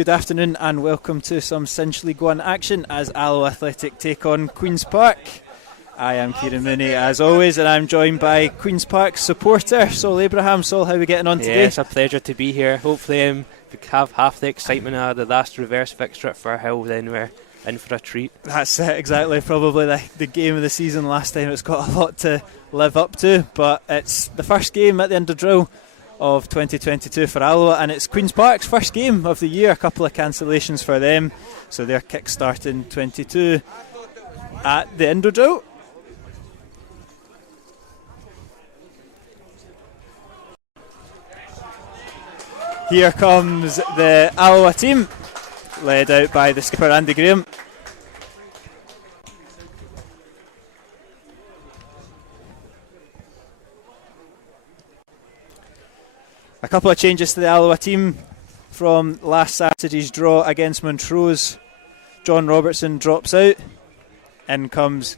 Good afternoon and welcome to some Cinch League 1 action as Alloa Athletic take on Queen's Park. I am Kieran Mooney as always, and I'm joined by Queen's Park supporter Sol Abraham. Sol, how are we getting on today? Yeah, it's a pleasure to be here. Hopefully we have half the excitement out of the last reverse fixture at Firhill, then we're in for a treat. That's it, exactly. Probably the game of the season last time. It's got a lot to live up to, but it's the first game at the end of drill of 2022 for Alloa, and it's Queen's Park's first game of the year. A couple of cancellations for them, so they're kick-starting 22 at the Indo drill. Here comes the Alloa team, led out by the skipper Andy Graham. A couple of changes to the Alloa team from last Saturday's draw against Montrose. John Robertson drops out. In comes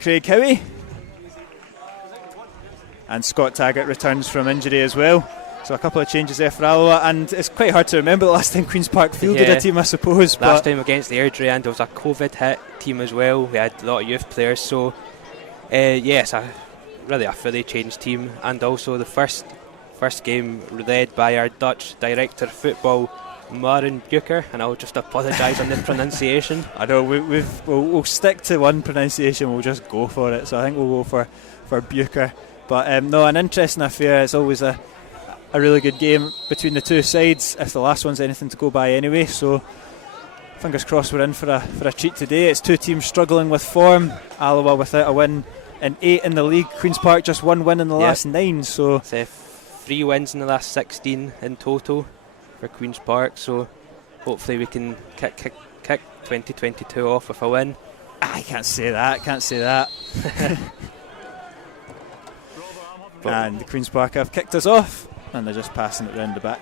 Craig Howie. And Scott Taggart returns from injury as well. So a couple of changes there for Alloa, and it's quite hard to remember the last time Queen's Park fielded a team, I suppose. Last time against the Airdrie, and there was a COVID hit team as well. We had a lot of youth players, so yes, really a fully changed team, and also the first game led by our Dutch director of football, Maren Bucher, and I'll just apologise on the pronunciation. I know we'll stick to one pronunciation. We'll just go for it. So I think we'll go for Bucher. But no, an interesting affair. It's always a really good game between the two sides, if the last one's anything to go by anyway. So fingers crossed we're in for a treat today. It's two teams struggling with form. Alloa without a win in 8 in the league. Queen's Park just 1 win in the last 9. So it's 3 wins in the last 16 in total for Queen's Park. So hopefully we can kick 2022 off with a win. I can't say that. And the Queen's Park have kicked us off, and they're just passing it round the back.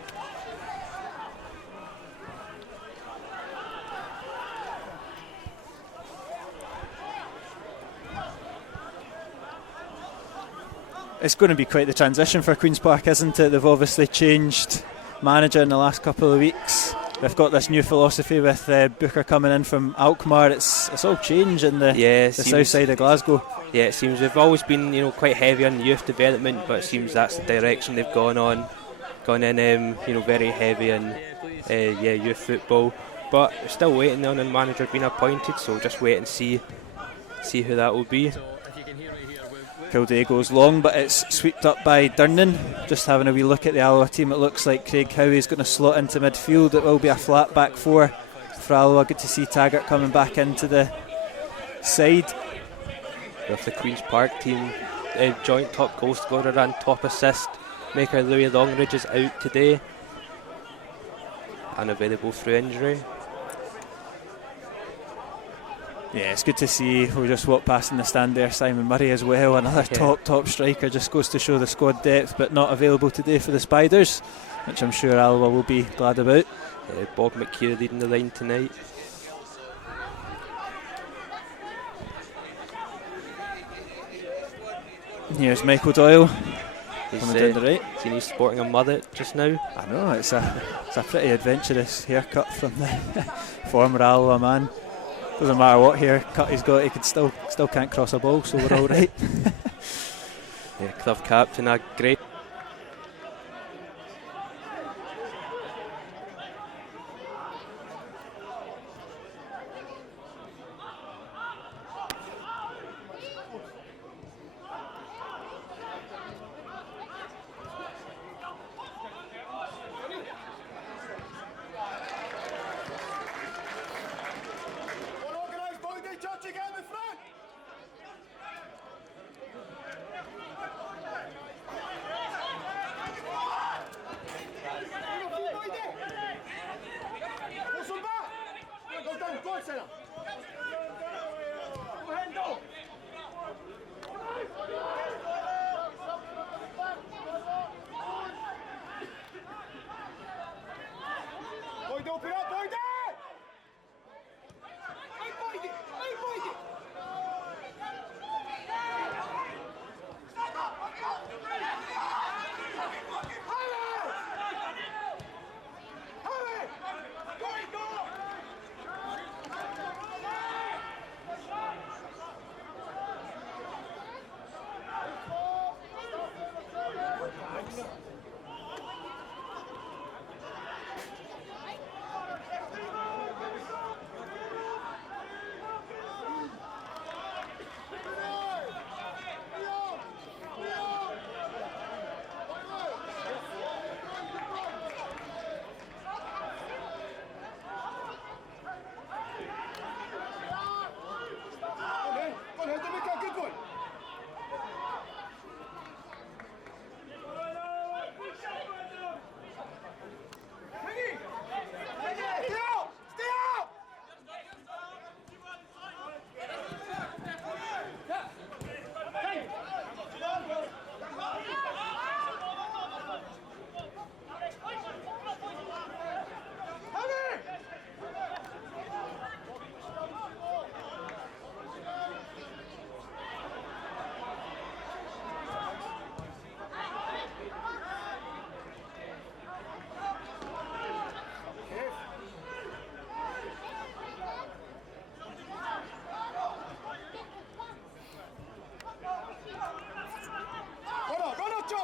It's going to be quite the transition for Queen's Park, isn't it? They've obviously changed manager in the last couple of weeks. They've got this new philosophy with Booker coming in from Alkmaar. It's all change in the south side of Glasgow. Yeah, it seems we've always been quite heavy on youth development, but it seems that's the direction they've gone in very heavy on youth football. But we're still waiting on a manager being appointed, so just wait and see who that will be. Kildare goes long, but it's swept up by Durnan. Just having a wee look at the Alloa team, it looks like Craig Howie's going to slot into midfield. It will be a flat back four for Alloa. Good to see Taggart coming back into the side. With the Queen's Park team, joint top goal scorer and top assist maker Louis Longridge is out today, unavailable through injury. Yeah, it's good to see. We just walked past in the stand there, Simon Murray as well, another top striker. Just goes to show the squad depth, but not available today for the Spiders, which I'm sure Alloa will be glad about. Bob McHugh leading the line tonight. Here's Michael Doyle coming down the right. He's sporting a mullet just now. I know, it's a pretty adventurous haircut from the former Alloa man. Doesn't matter what haircut he's got, he could still can't cross a ball, so we're all right. Club captain, a great.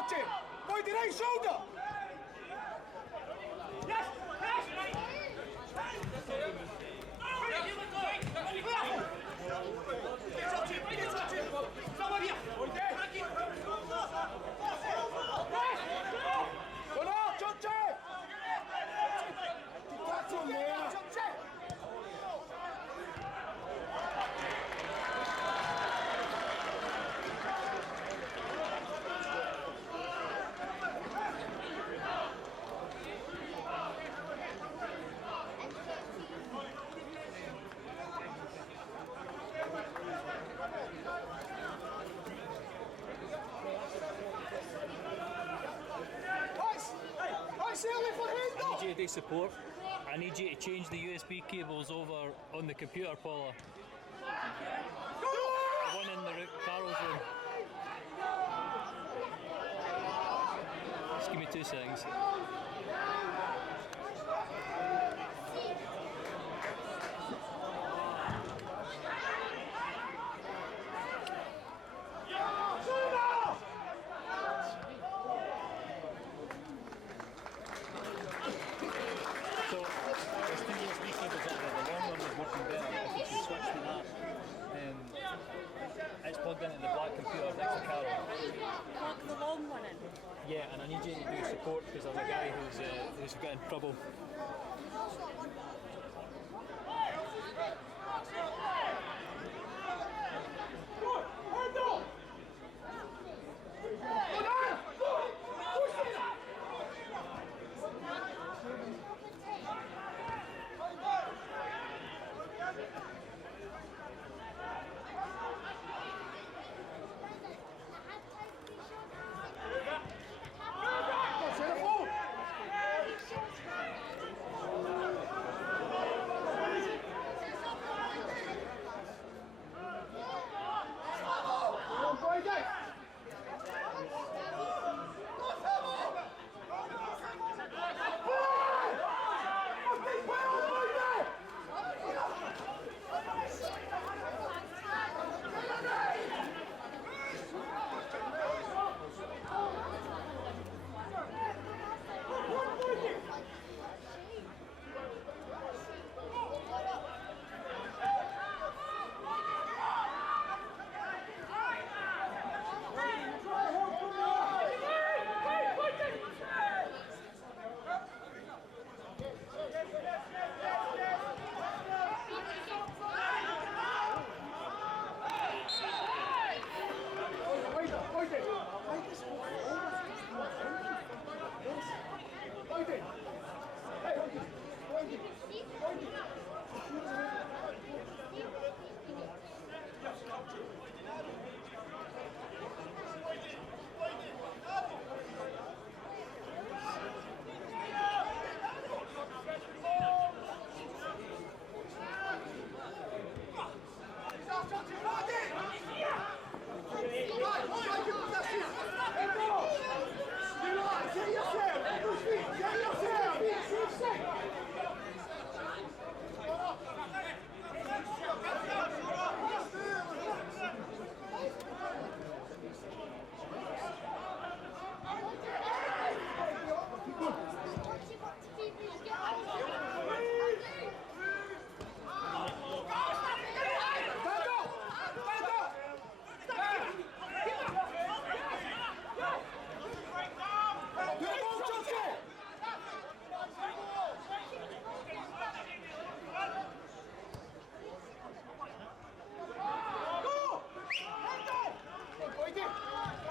touch it! Point it right shoulder! Yes! Somebody up! Go now, jump check! That's on there! Jump check! I need you to do support. I need you to change the USB cables over on the computer, Paula. The one in the Carol's room. Just give me 2 seconds. So, there's 2 USB cables out there. The long one is working better. If you can switch to that, it's plugged into the black computer next to Carol. Plug the long one in. Yeah, and I need you to do support because there's a guy who's got in trouble.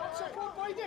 Yes,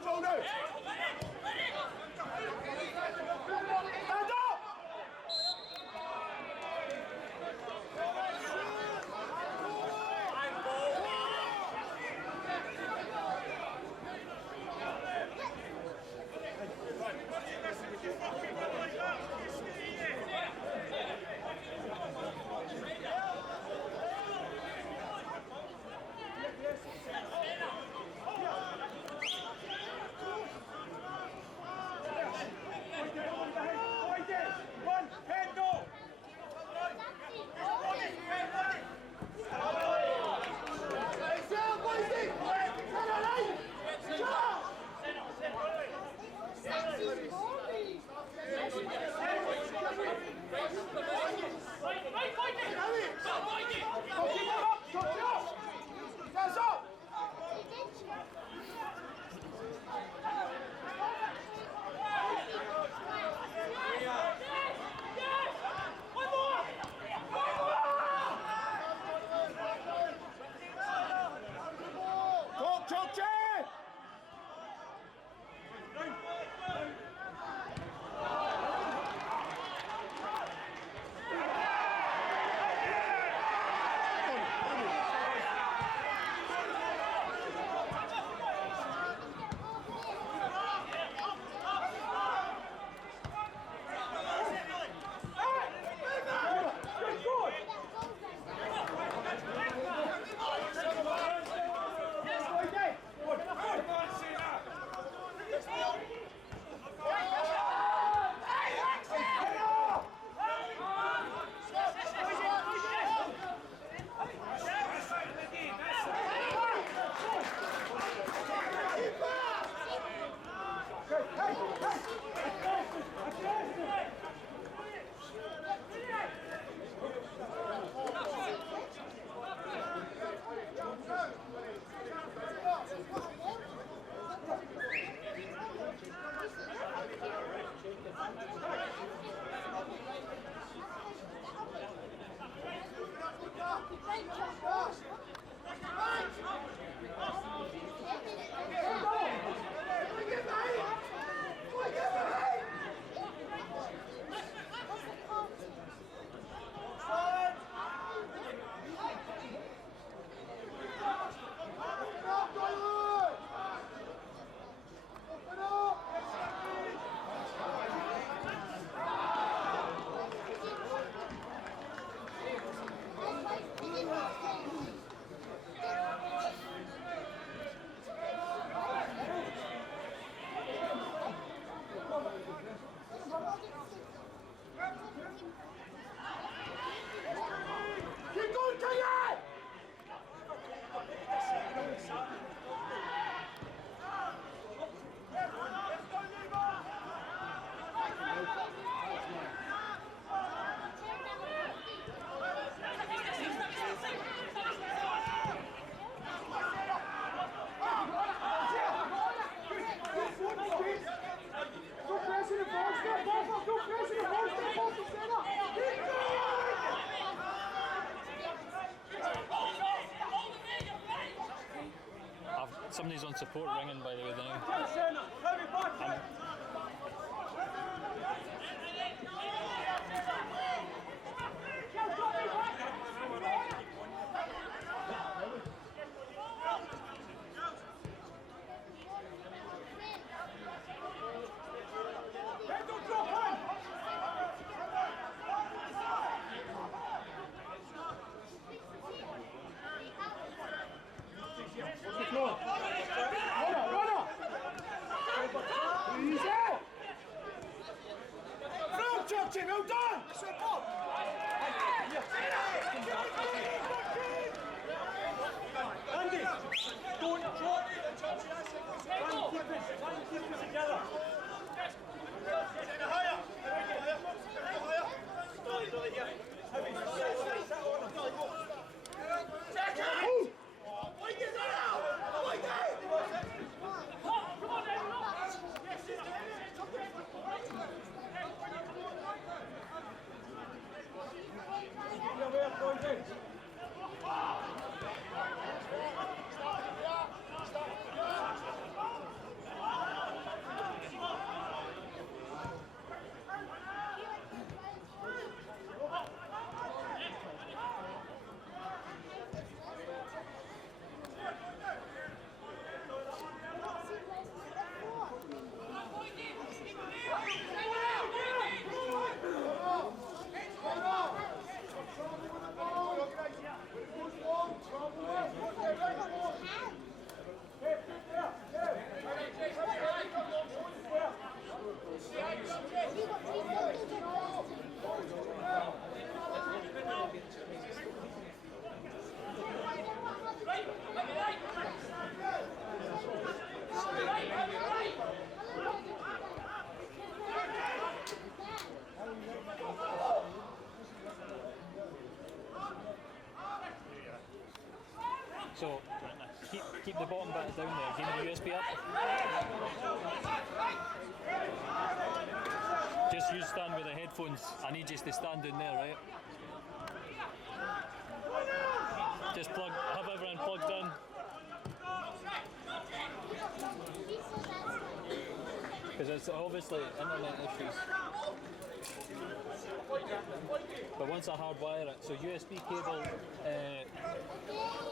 the ball now. Stand up. Somebody's on support ringing, by the way, now. Well done! Andy, don't drop it. Try and keep it together. Higher. We're going So keep the bottom bit down there. Give me the USB up. Just you stand with the headphones. I need you to stand in there, right? Just have everyone plugged in. Because it's obviously internet issues. But once I hardwire it, so USB cable,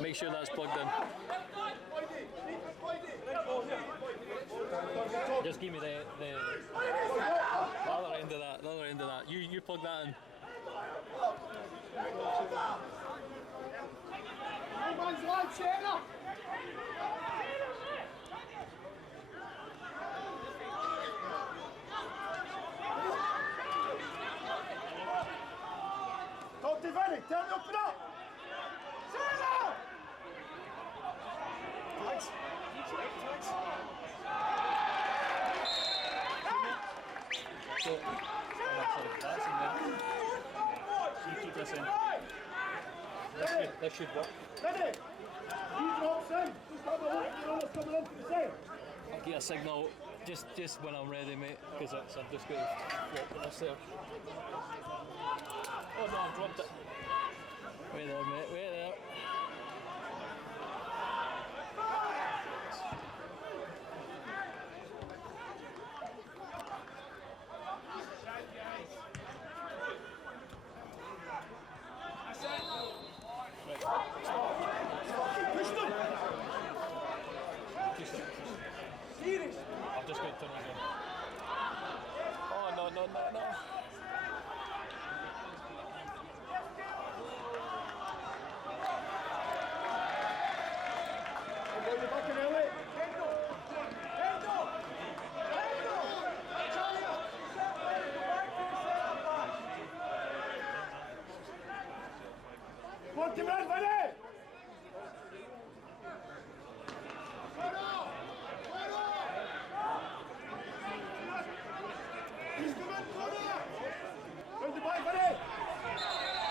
make sure that's plugged in. Just give me the other end of that, the other end of that. You plug that in. Tell me open up! You keep this in. This should work. Ready? He drops in. Just have a look. You know what's coming in for the side. I'll get a signal just when I'm ready, mate, because I'm just going to flip this there. Oh no, I've dropped it. Wait there, mate, wait there. I've just got to turn it on. Oh no.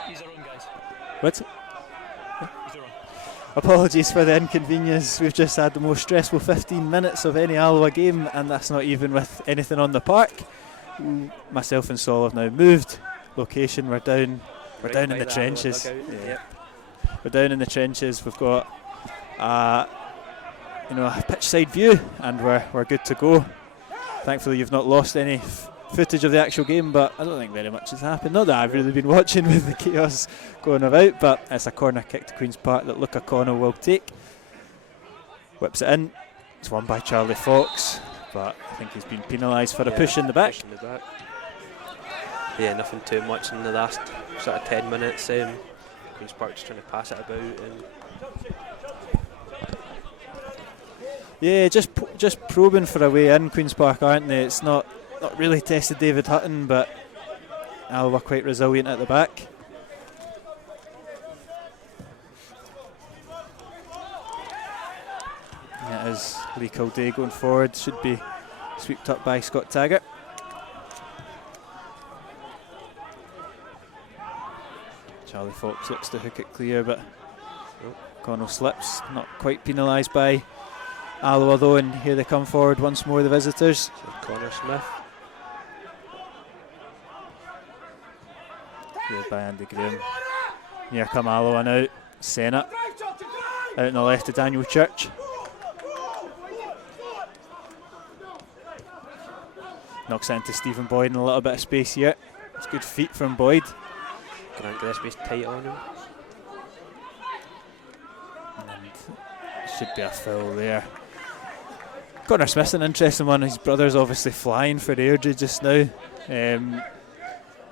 He's around, guys. What? He's around. Apologies for the inconvenience. We've just had the most stressful 15 minutes of any Alloa game, and that's not even with anything on the park. Myself and Sol have now moved location. We're down in the trenches. Yep. We're down in the trenches. We've got a pitch side view, and we're good to go. Thankfully, you've not lost any footage of the actual game, but I don't think very much has happened. Not that I've really been watching with the chaos going about, but it's a corner kick to Queen's Park that Luca Connell will take. Whips it in. It's won by Charlie Fox, but I think he's been penalised for a push in the back. Push in the back. Yeah, nothing too much in the last sort of 10 minutes. Queen's Park just trying to pass it about. And yeah, just probing for a way in Queen's Park, aren't they? It's not really tested David Hutton, but Alloa quite resilient at the back. It is Lee Kildare going forward, should be swept up by Scott Taggart. Charlie Fox looks to hook it clear, but Connell slips, not quite penalised by Alloa though, and here they come forward once more, the visitors. so Connor Smith. Here by Andy Graham. Here come Alloa now. Sennett out on the left to Daniel Church. Knocks it into Stephen Boyd in a little bit of space here. It's good feet from Boyd. Grant Gillespie's tight on him. And should be a foul there. Connor Smith's an interesting one. His brother's obviously flying for Airdrie just now.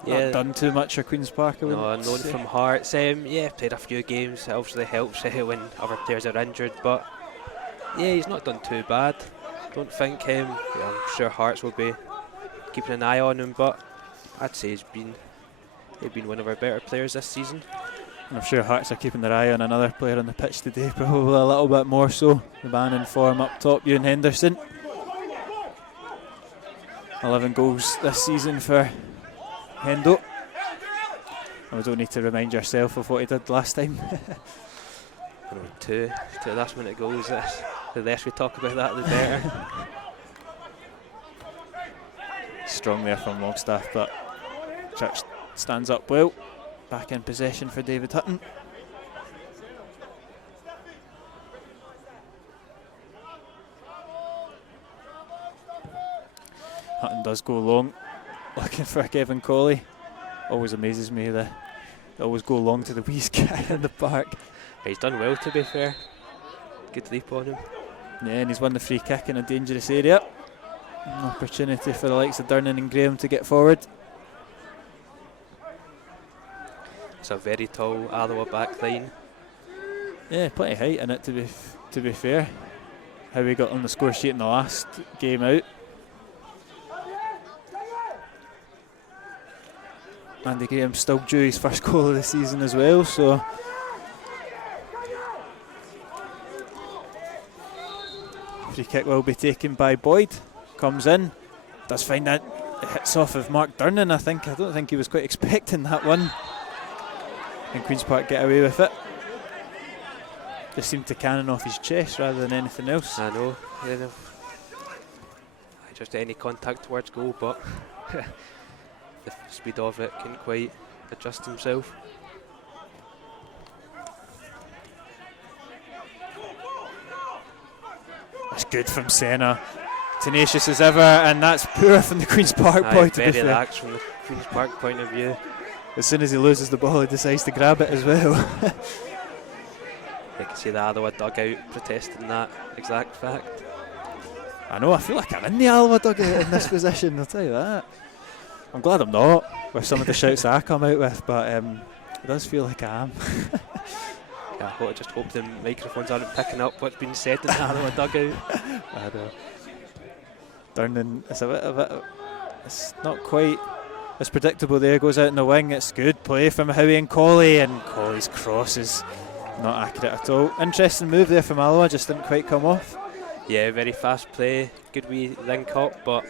Not done too much for Queen's Park, I No, wouldn't known say. from Hearts. Played a few games. It obviously helps when other players are injured, but yeah, he's not done too bad. Don't think I'm sure Hearts will be keeping an eye on him, but I'd say he's been one of our better players this season. I'm sure Hearts are keeping their eye on another player on the pitch today, probably a little bit more so. The man in form up top, Ewan Henderson. 11 goals this season for Hendo. We don't need to remind yourself of what he did last time. don't know, two last minute goals. The less we talk about that, the better. Strong there from Longstaff, but Church stands up well. Back in possession for David Hutton. Hutton does go long, looking for Kevin Colley. Always amazes me, they always go long to the wee guy in the park. He's done well, to be fair. Good leap on him. Yeah, and he's won the free kick in a dangerous area. An opportunity for the likes of Durnan and Graham to get forward. It's a very tall Alloa back line. Yeah, plenty of height in it, to be fair. How we got on the score sheet in the last game out. Andy Graham still due his first goal of the season as well, so free kick will be taken by Boyd. Comes in, does find that it hits off of Mark Durnan, I think. I don't think he was quite expecting that one. And Queen's Park get away with it. Just seemed to cannon off his chest rather than anything else. I know. Just any contact towards goal, but the speed of it couldn't quite adjust himself. That's good from Senna. Tenacious as ever, and that's poor from the Queen's Park point of view. Very lax from the Queen's Park point of view. As soon as he loses the ball, he decides to grab it as well. You can see the Alloa dugout protesting that exact fact. I know, I feel like I'm in the Alloa dugout in this position, I'll tell you that. I'm glad I'm not, with some of the shouts that I come out with, but it does feel like I am. Yeah, I just hope the microphones aren't picking up what's been said in the Alloa dugout. I know. Durnan, it's not quite as predictable there, goes out in the wing. It's good play from Howie and Colley, and Colley's cross is not accurate at all. Interesting move there from Alloa, just didn't quite come off. Yeah, very fast play, good wee link up, but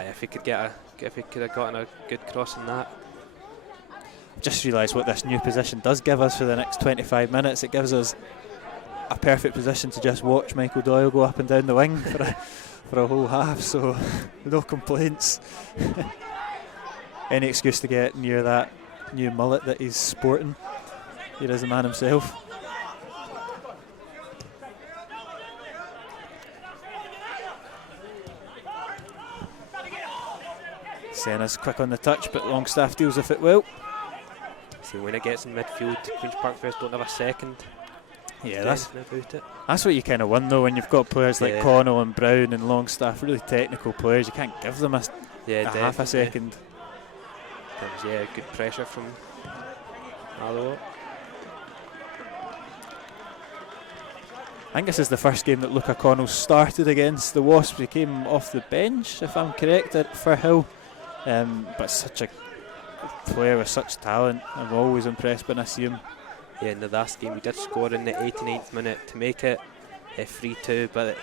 if he could have gotten a good cross in that. Just realised what this new position does give us for the next 25 minutes. It gives us a perfect position to just watch Michael Doyle go up and down the wing for a whole half, so no complaints. Any excuse to get near that new mullet that he's sporting. Here is the man himself. Senna's quick on the touch, but Longstaff deals with it well. See, when it gets in midfield, Queen's Park first don't have a second. Yeah, that's what you kind of want though, when you've got players like Connell and Brown and Longstaff, really technical players. You can't give them a half a second. That was good pressure from Alloa. I think this is the first game that Luca Connell started against the Wasps. He came off the bench, if I'm correct, for Hill. But such a player with such talent. I'm always impressed when I see him. Yeah, in the last game he did score in the 89th minute to make it 3-2, but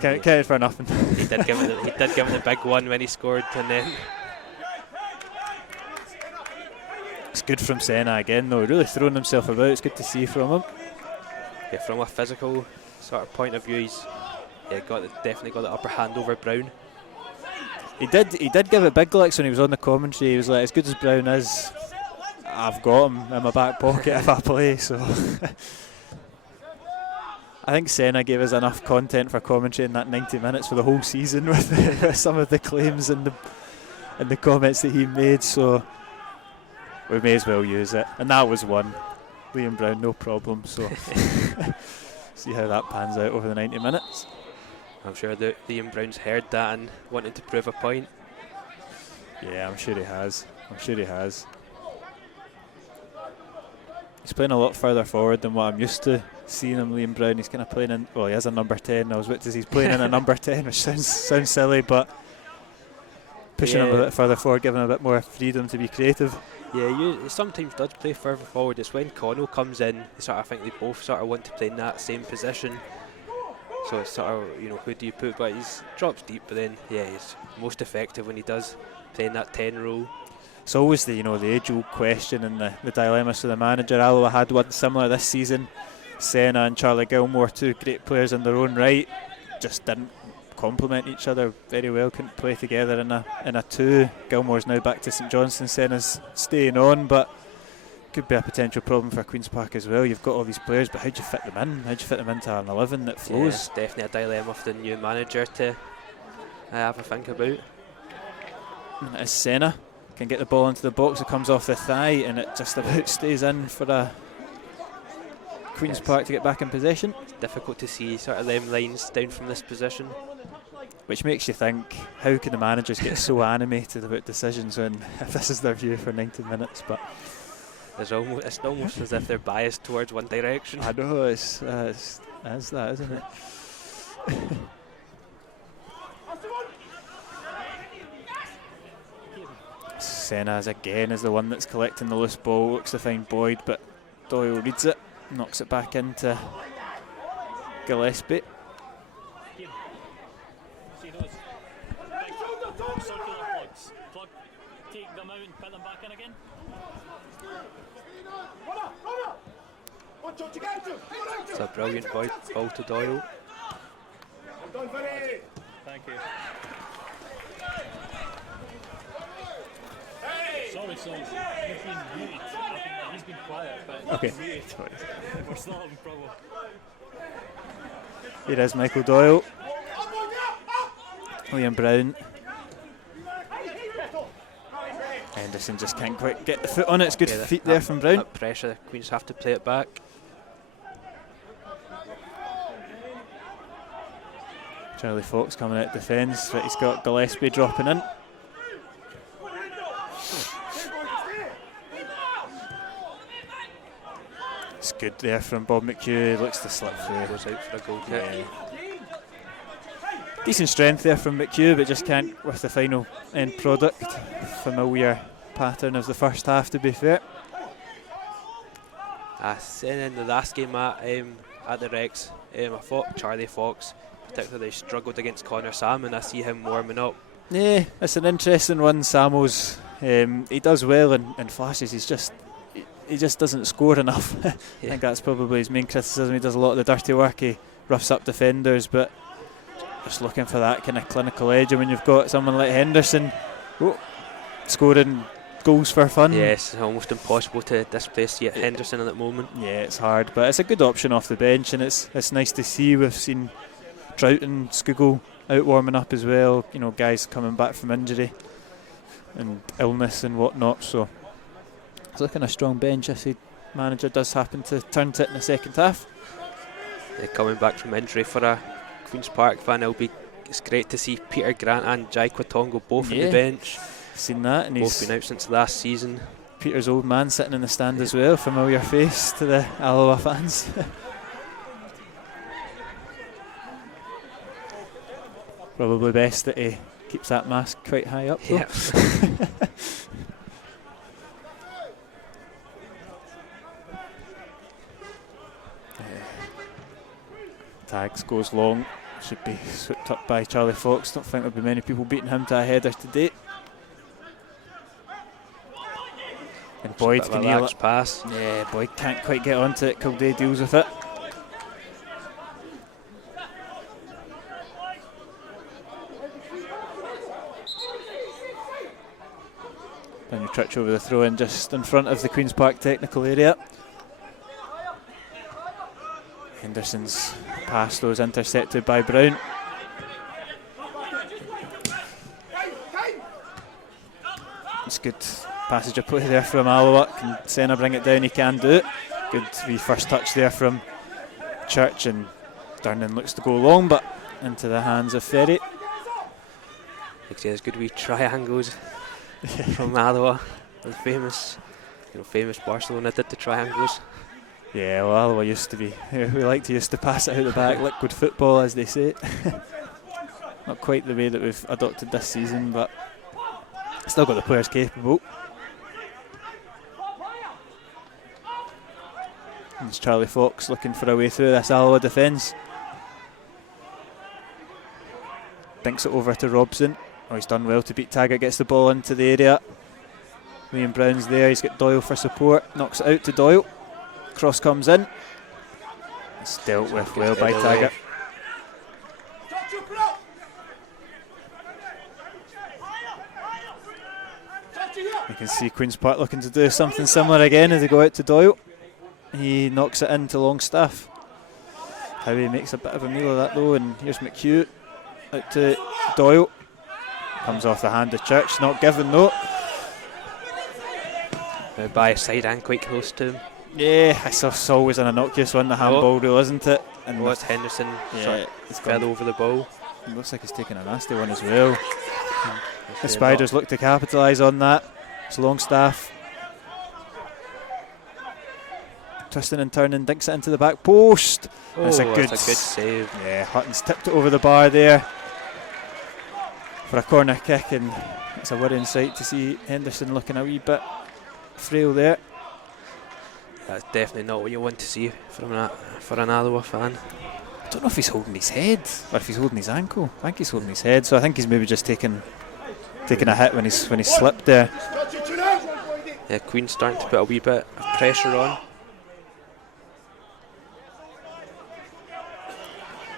counted for nothing. he did give it the big one when he scored, and then it's good from Senna again though, really throwing himself about. It's good to see from him. Yeah, from a physical sort of point of view, he's definitely got the upper hand over Brown. He did give it big licks when he was on the commentary. He was like, as good as Brown is, I've got him in my back pocket if I play. So I think Senna gave us enough content for commentary in that 90 minutes for the whole season with some of the claims and the comments that he made. So we may as well use it. And that was one. Liam Brown, no problem. So see how that pans out over the 90 minutes. I'm sure that Liam Brown's heard that and wanted to prove a point. Yeah, I'm sure he has. He's playing a lot further forward than what I'm used to seeing him, Liam Brown. He's kind of playing in, well, he has a number 10. I was witness he's playing in a number 10, which sounds silly, but pushing him a bit further forward, giving him a bit more freedom to be creative. Yeah, he sometimes does play further forward. It's when Connell comes in, I think they both sort of want to play in that same position. So it's sort of, who do you put? But he drops deep, but then, he's most effective when he does play in that 10 role. it's always the age-old question and the dilemma. So the manager, Alloa had one similar this season. Senna and Charlie Gilmore, two great players in their own right, just didn't complement each other very well, couldn't play together in a two. Gilmore's now back to St Johnstone, Senna's staying on, but could be a potential problem for Queen's Park as well. You've got all these players, but how do you fit them in? How do you fit them into an 11 that flows? Yeah, it's definitely a dilemma for the new manager to have a think about. And as Senna can get the ball into the box, it comes off the thigh and it just about stays in for a Queen's Park to get back in possession. It's difficult to see sort of them lines down from this position. Which makes you think, how can the managers get so animated about decisions when if this is their view for 90 minutes? But it's almost as if they're biased towards one direction. I know, it's that, isn't it? Senna again is the one that's collecting the loose ball, looks to find Boyd, but Doyle reads it, knocks it back into Gillespie. See those big circular plugs. Plug, take them out and put them back in again. It's a brilliant ball to Doyle. Thank you. Sorry. He's been muted. He's been quiet, but Okay. he's muted. We're still having trouble. Here is Michael Doyle. William Brown. Henderson just can't quite get the foot on it. It's good feet there from Brown. That pressure, Queens have to play it back. Charlie Fox coming out defence, but he's got Gillespie dropping in. It's good there from Bob McHugh, looks to slip through. Goes out for a goal kick. Yeah. Decent strength there from McHugh, but just can't with the final end product. Familiar pattern of the first half, to be fair. Saying in the last game at the Rex, I thought Charlie Fox particularly struggled against Connor Salmon. I see him warming up. Yeah, it's an interesting one. Samuels, he does well in flashes. He just doesn't score enough. I think that's probably his main criticism. He does a lot of the dirty work. He roughs up defenders, but just looking for that kind of clinical edge. And when you've got someone like Henderson scoring goals for fun, Yes, it's almost impossible to displace Henderson at that moment. yeah, it's hard. But it's a good option off the bench, and it's nice to see. We've seen Trout and Skugel out warming up as well. You know, guys coming back from injury and illness and whatnot. So it's looking a strong bench if the manager does happen to turn to it in the second half. Coming back from injury for a Queen's Park fan, it's great to see Peter Grant and Jai Kwatongo both on the bench. Seen that, and Both he's been out since last season. Peter's old man sitting in the stand as well. Familiar face to the Alloa fans. Probably best that he keeps that mask quite high up. Yeah. Tags goes long, should be swept up by Charlie Fox. Don't think there'll be many people beating him to a header today. And Boyd can nail it. Pass. Yeah, Boyd can't quite get onto it. Kildare deals with it. Daniel Tritch over the throw in just in front of the Queen's Park technical area. Henderson's pass though is intercepted by Brown. It's good passage of play there from Alloa. Can Senna bring it down? He can do it. Good wee first touch there from Church, and Durnan looks to go long, but into the hands of Ferry. There's good wee triangles from Alloa. The famous Barcelona did the triangles. Yeah, well, Alloa used to be. We like to used to pass it out the back, liquid football, as they say. Not quite the way that we've adopted this season, but still got the players capable. And it's Charlie Fox looking for a way through this Alloa defence. Dinks it over to Robson. Oh, he's done well to beat Taggart, gets the ball into the area. Liam Brown's there, he's got Doyle for support, knocks it out to Doyle. Cross comes in. It's dealt with well by Taggart. You can see Queen's Park looking to do something similar again as they go out to Doyle. He knocks it into Longstaff. Howie makes a bit of a meal of that though, and here's McHugh out to Doyle. Comes off the hand of Church, not given though. By his side and quite close to him. Yeah, it's always an innocuous one, the handball rule, isn't it? And was Henderson it's fell over the ball. It looks like he's taking a nasty one as well. The Spiders look to capitalise on that. It's Longstaff. Twisting and turning, dinks it into the back post. That's a good save. Yeah, Hutton's tipped it over the bar there for a corner kick, and it's a worrying sight to see Henderson looking a wee bit frail there. That's definitely not what you want to see from for an Alloa fan. I don't know if he's holding his head or if he's holding his ankle. I think he's holding his head, so I think he's maybe just taking a hit when he's slipped there. Yeah, Queen's starting to put a wee bit of pressure on.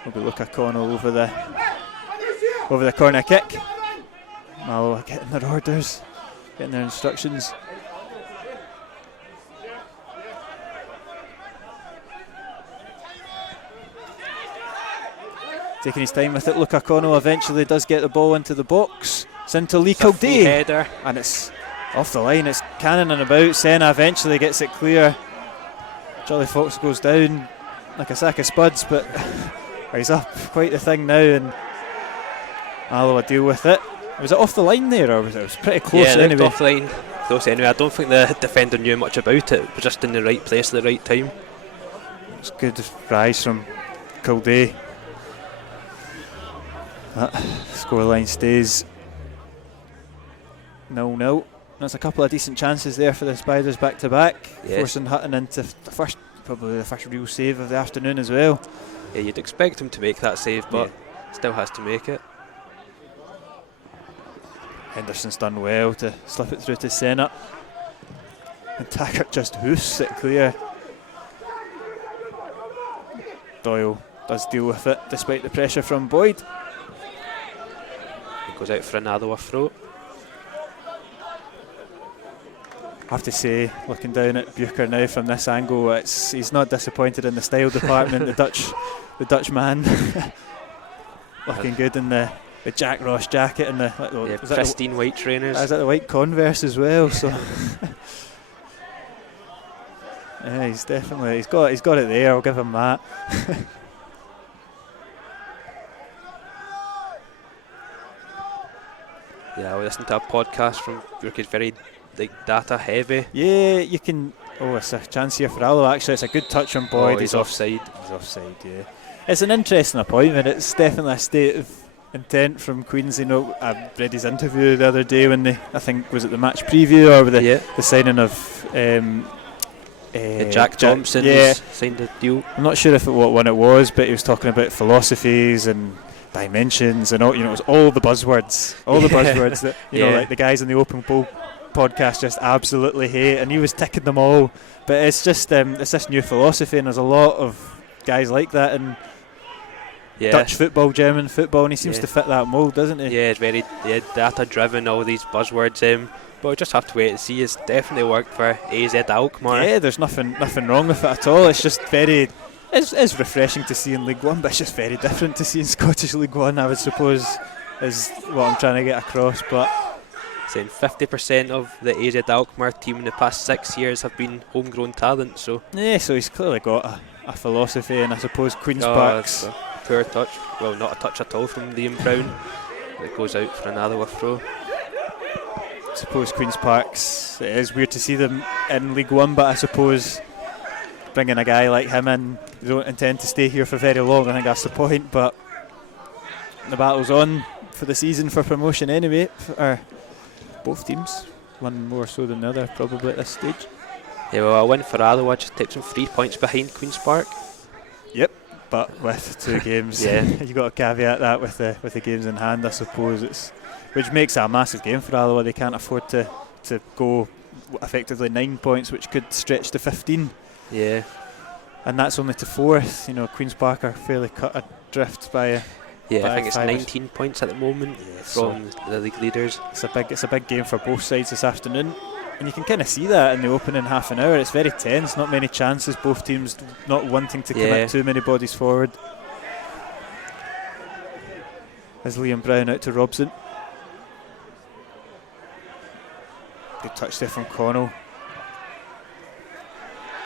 We'll be Luca Connell over the corner kick. Alloa getting their orders, getting their instructions. Taking his time with it, Luca Connell eventually does get the ball into the box. It's into Lee Kildee, header, and it's off the line. It's cannoning about. Senna eventually gets it clear. Jolly Fox goes down like a sack of spuds, but he's up quite the thing now, and Alloa deal with it. Was it off the line there, or was it? It was pretty close anyway. Off the line, close anyway. I don't think the defender knew much about it. It was just in the right place at the right time. It's good rise from Kildee. That scoreline stays 0-0. There's a couple of decent chances there for the Spiders back to back, forcing Hutton into probably the first real save of the afternoon as well. Yeah, you'd expect him to make that save, but still has to make it. Henderson's done well to slip it through to Senna, and Taggart just hoofs it clear. Doyle does deal with it despite the pressure from Boyd. Goes out for an Alloa throw. I have to say, looking down at Bucher now from this angle, he's not disappointed in the style department. the Dutch man looking good in the Jack Ross jacket and the pristine white trainers. Is that the white Converse as well? So yeah, he's got it there. I'll give him that. Yeah, I listened to a podcast from Bucher's very data heavy. Yeah, you can. Oh, it's a chance here for Alloa. Actually, it's a good touch on Boyd. He's offside. He's offside. Yeah, it's an interesting appointment. It's definitely a state of intent from Queens. I read his interview the other day when I think was it the match preview or the signing of Jack Thompson signed a deal. I'm not sure what one it was, but he was talking about philosophies and dimensions and all. It was all the buzzwords, that like the guys in the Open Bowl podcast just absolutely hate, and he was ticking them all. But it's just it's this new philosophy, and there's a lot of guys like that in Dutch football, German football, and he seems to fit that mould, doesn't he? Yeah, it's very data driven, all these buzzwords. But we'll just have to wait and see. It's definitely worked for AZ Alkmaar. Yeah, there's nothing wrong with it at all. It's just it's refreshing to see in League One, but it's just very different to see in Scottish League One, I would suppose, is what I'm trying to get across. But saying 50% of the AZ Alkmaar team in the past 6 years have been homegrown talent. So he's clearly got a philosophy, and I suppose Queen's Park's a poor touch. Well, not a touch at all from Liam Brown. It goes out for an Alloa throw. I suppose Queen's Park's, it is weird to see them in League One, but I suppose bringing a guy like him in, they don't intend to stay here for very long. I think that's the point, but the battle's on for the season for promotion anyway, for both teams, one more so than the other probably at this stage. Yeah, well, a win for Alloa just takes them 3 points behind Queen's Park. Yep, but with 2 games, you got to caveat that with the games in hand, I suppose. Which makes it a massive game for Alloa. They can't afford to go effectively 9 points, which could stretch to 15. Yeah. And that's only to 4th. You know, Queen's Park are fairly cut adrift by. Yeah, by I think it's 5 19 points at the moment from the league leaders. It's a big game for both sides this afternoon, and you can kind of see that in the opening half an hour. It's very tense, not many chances, both teams not wanting to commit too many bodies forward. As Liam Brown out to Robson. Good touch there from Connell.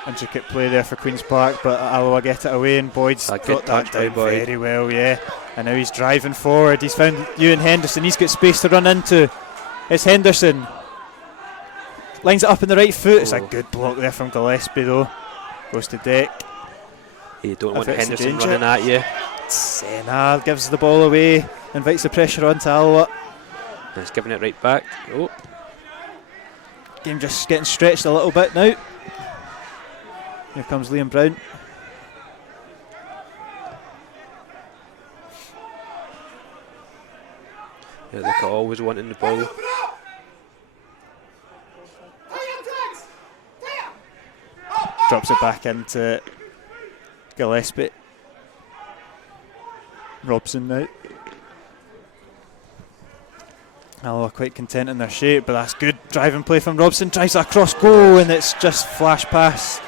Intricate play there for Queen's Park, but Alloa get it away, and Boyd's got that down very well, yeah. And now he's driving forward. He's found Ewan Henderson. He's got space to run into. It's Henderson. Lines it up in the right foot. It's a good block there from Gillespie, though. Goes to deck. You don't want Henderson running at you. Senna gives the ball away, invites the pressure onto Alloa. He's giving it right back. Oh. Game just getting stretched a little bit now. Here comes Liam Brown. Yeah, they're always wanting the ball. Drops it back into Gillespie. Robson now. Alloa quite content in their shape, but that's good driving play from Robson. Drives that across goal, and it's just flash past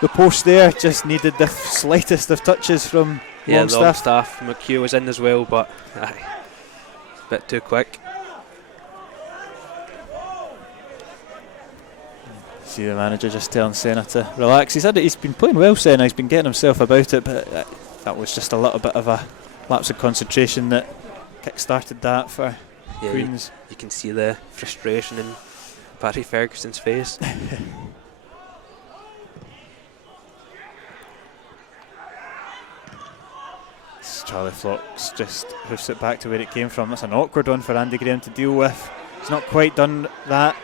the post there. Just needed the slightest of touches from Longstaff. McHugh was in as well, but a bit too quick. See the manager just telling Senna to relax. He's been playing well, Senna. He's been getting himself about it, but that was just a little bit of a lapse of concentration that kick-started that for Queens. You can see the frustration in Barry Ferguson's face. Charlie Flox just hoofs it back to where it came from. That's an awkward one for Andy Graham to deal with. He's not quite done that.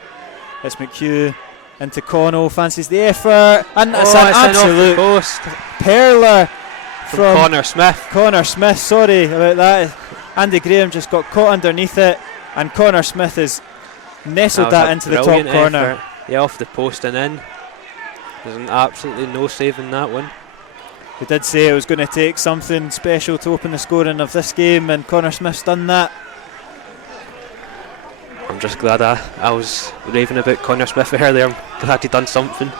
It's McHugh into Connell, fancies the effort, and it's an absolute post perler from Connor Smith, sorry about that. Andy Graham just got caught underneath it, and Connor Smith has nestled that into the top corner. Effort. Yeah, off the post and in. There's absolutely no saving that one. We did say it was going to take something special to open the scoring of this game, and Connor Smith's done that. I'm just glad I was raving about Connor Smith earlier. I'm glad he done something.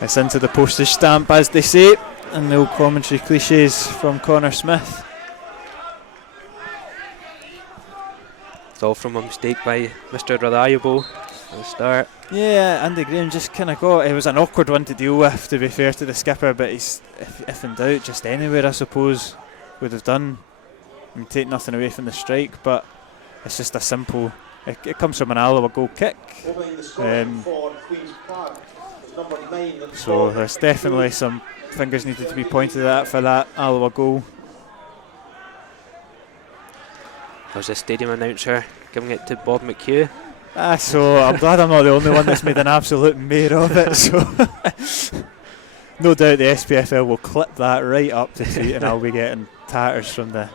It's into the postage stamp, as they say, and the old commentary cliches from Connor Smith. It's all from a mistake by Mr. Reliable at the start. Yeah, Andy Graham just kind of got. It was an awkward one to deal with, to be fair to the skipper, but he's, if in doubt, just anywhere I suppose would have done. I mean, take nothing away from the strike, but it's just a simple. It comes from an Alloa goal kick. So there's definitely some fingers needed to be pointed at for that Alloa goal. There's a stadium announcer giving it to Bob McHugh. So I'm glad I'm not the only one that's made an absolute mare of it. So no doubt the SPFL will clip that right up to see, and I'll be getting tatters from the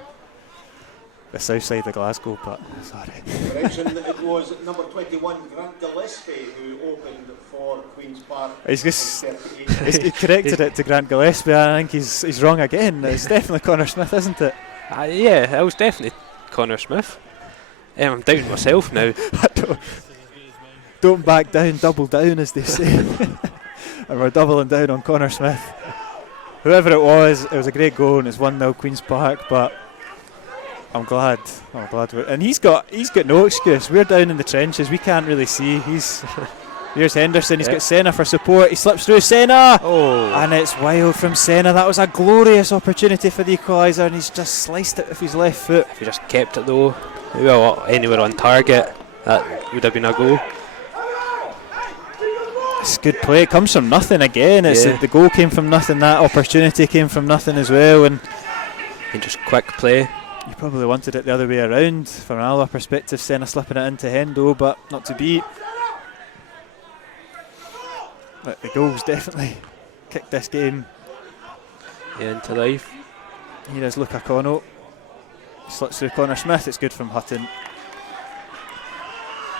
south side of Glasgow, but sorry. Correction, it was number 21 Grant Gillespie who opened for Queen's Park. He corrected it to Grant Gillespie. I think he's wrong again. It's definitely Connor Smith, isn't it? Yeah, it was definitely Connor Smith. I'm doubting myself now. Don't back down, double down, as they say. And we're doubling down on Connor Smith. Whoever it was a great goal, and it's 1-0 Queen's Park, but I'm glad and he's got no excuse. We're down in the trenches, we can't really see. Here's Henderson, he's got Senna for support, he slips through Senna, and it's wild from Senna. That was a glorious opportunity for the equaliser, and he's just sliced it with his left foot. If he just kept it though, anywhere on target, that would have been a goal. It's good play, it comes from nothing again. The goal came from nothing, that opportunity came from nothing as well, and just quick play. You probably wanted it the other way around from an Alloa perspective, Senna slipping it into Hendo, but not to be. But the goals definitely kicked this game into life. Here is Luca Connell. Slips through Connor Smith, it's good from Hutton.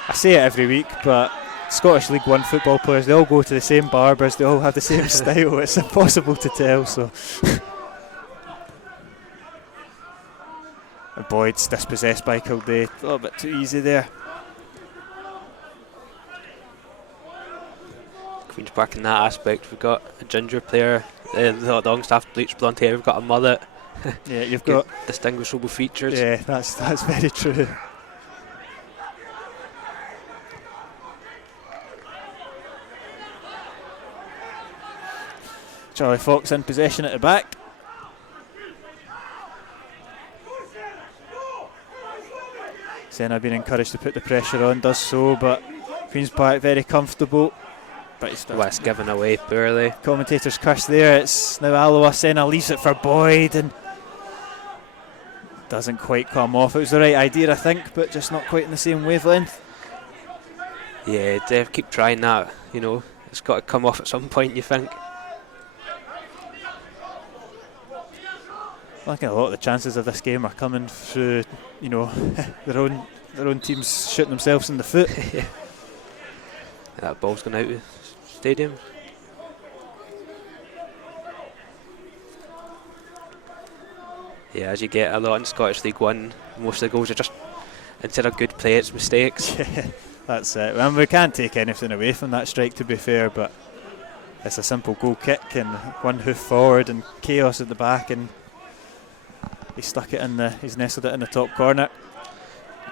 I say it every week, but Scottish League One football players, they all go to the same barbers, they all have the same style. It's impossible to tell. So and Boyd's dispossessed by Kildare, a little bit too easy there. Queen's Park in that aspect, we've got a ginger player, the Longstaff bleached blonde hair, we've got a mullet. Yeah, you've got distinguishable features. Yeah, that's very true. Charlie Fox in possession at the back. Senna being encouraged to put the pressure on, does so, but Queen's Park very comfortable. But it's given away poorly. Commentator's curse there. It's now Alloa. Senna leaves it for Boyd and doesn't quite come off. It was the right idea, I think, but just not quite in the same wavelength. Yeah, they keep trying that. You know, it's got to come off at some point, you think. I think a lot of the chances of this game are coming through, you know, their own teams shooting themselves in the foot. That ball's gone out of the stadium. Yeah, as you get a lot in Scottish League One, most of the goals are just, instead of good play, it's mistakes. Yeah, that's it. Well, we can't take anything away from that strike, to be fair, but it's a simple goal kick and one hoof forward and chaos at the back, and he stuck it in he's nestled it in the top corner.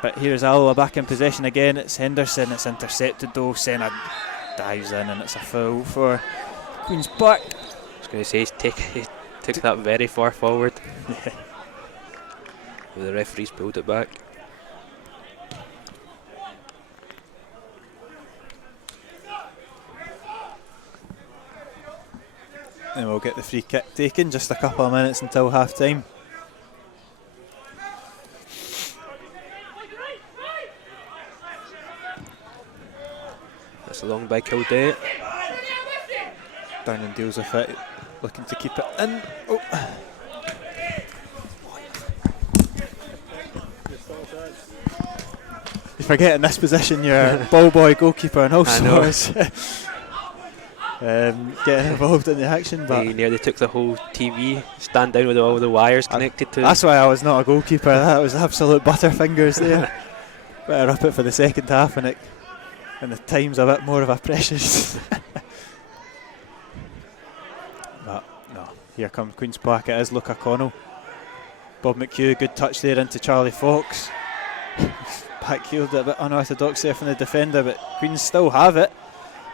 But here's Alloa back in possession again. It's Henderson, it's intercepted though. Senna dives in and it's a foul for Queen's Park. I was going to say he took that very far forward. Yeah. The referee's pulled it back. And we'll get the free kick taken, just a couple of minutes until half time. That's along by Kildare. Durnan deals with it, looking to keep it in. Oh. You forget in this position you're ball boy, goalkeeper and all sorts. Getting involved in the action, but He nearly took the whole TV stand down with all the wires connected to it. That's why I was not a goalkeeper. That was absolute butterfingers there. Better up it for the second half, and the time's a bit more of a precious. But no, here comes Queen's Park. It is Luke O'Connell. Bob McHugh, good touch there into Charlie Fox. Backheeled a bit unorthodox there from the defender, but Queens still have it.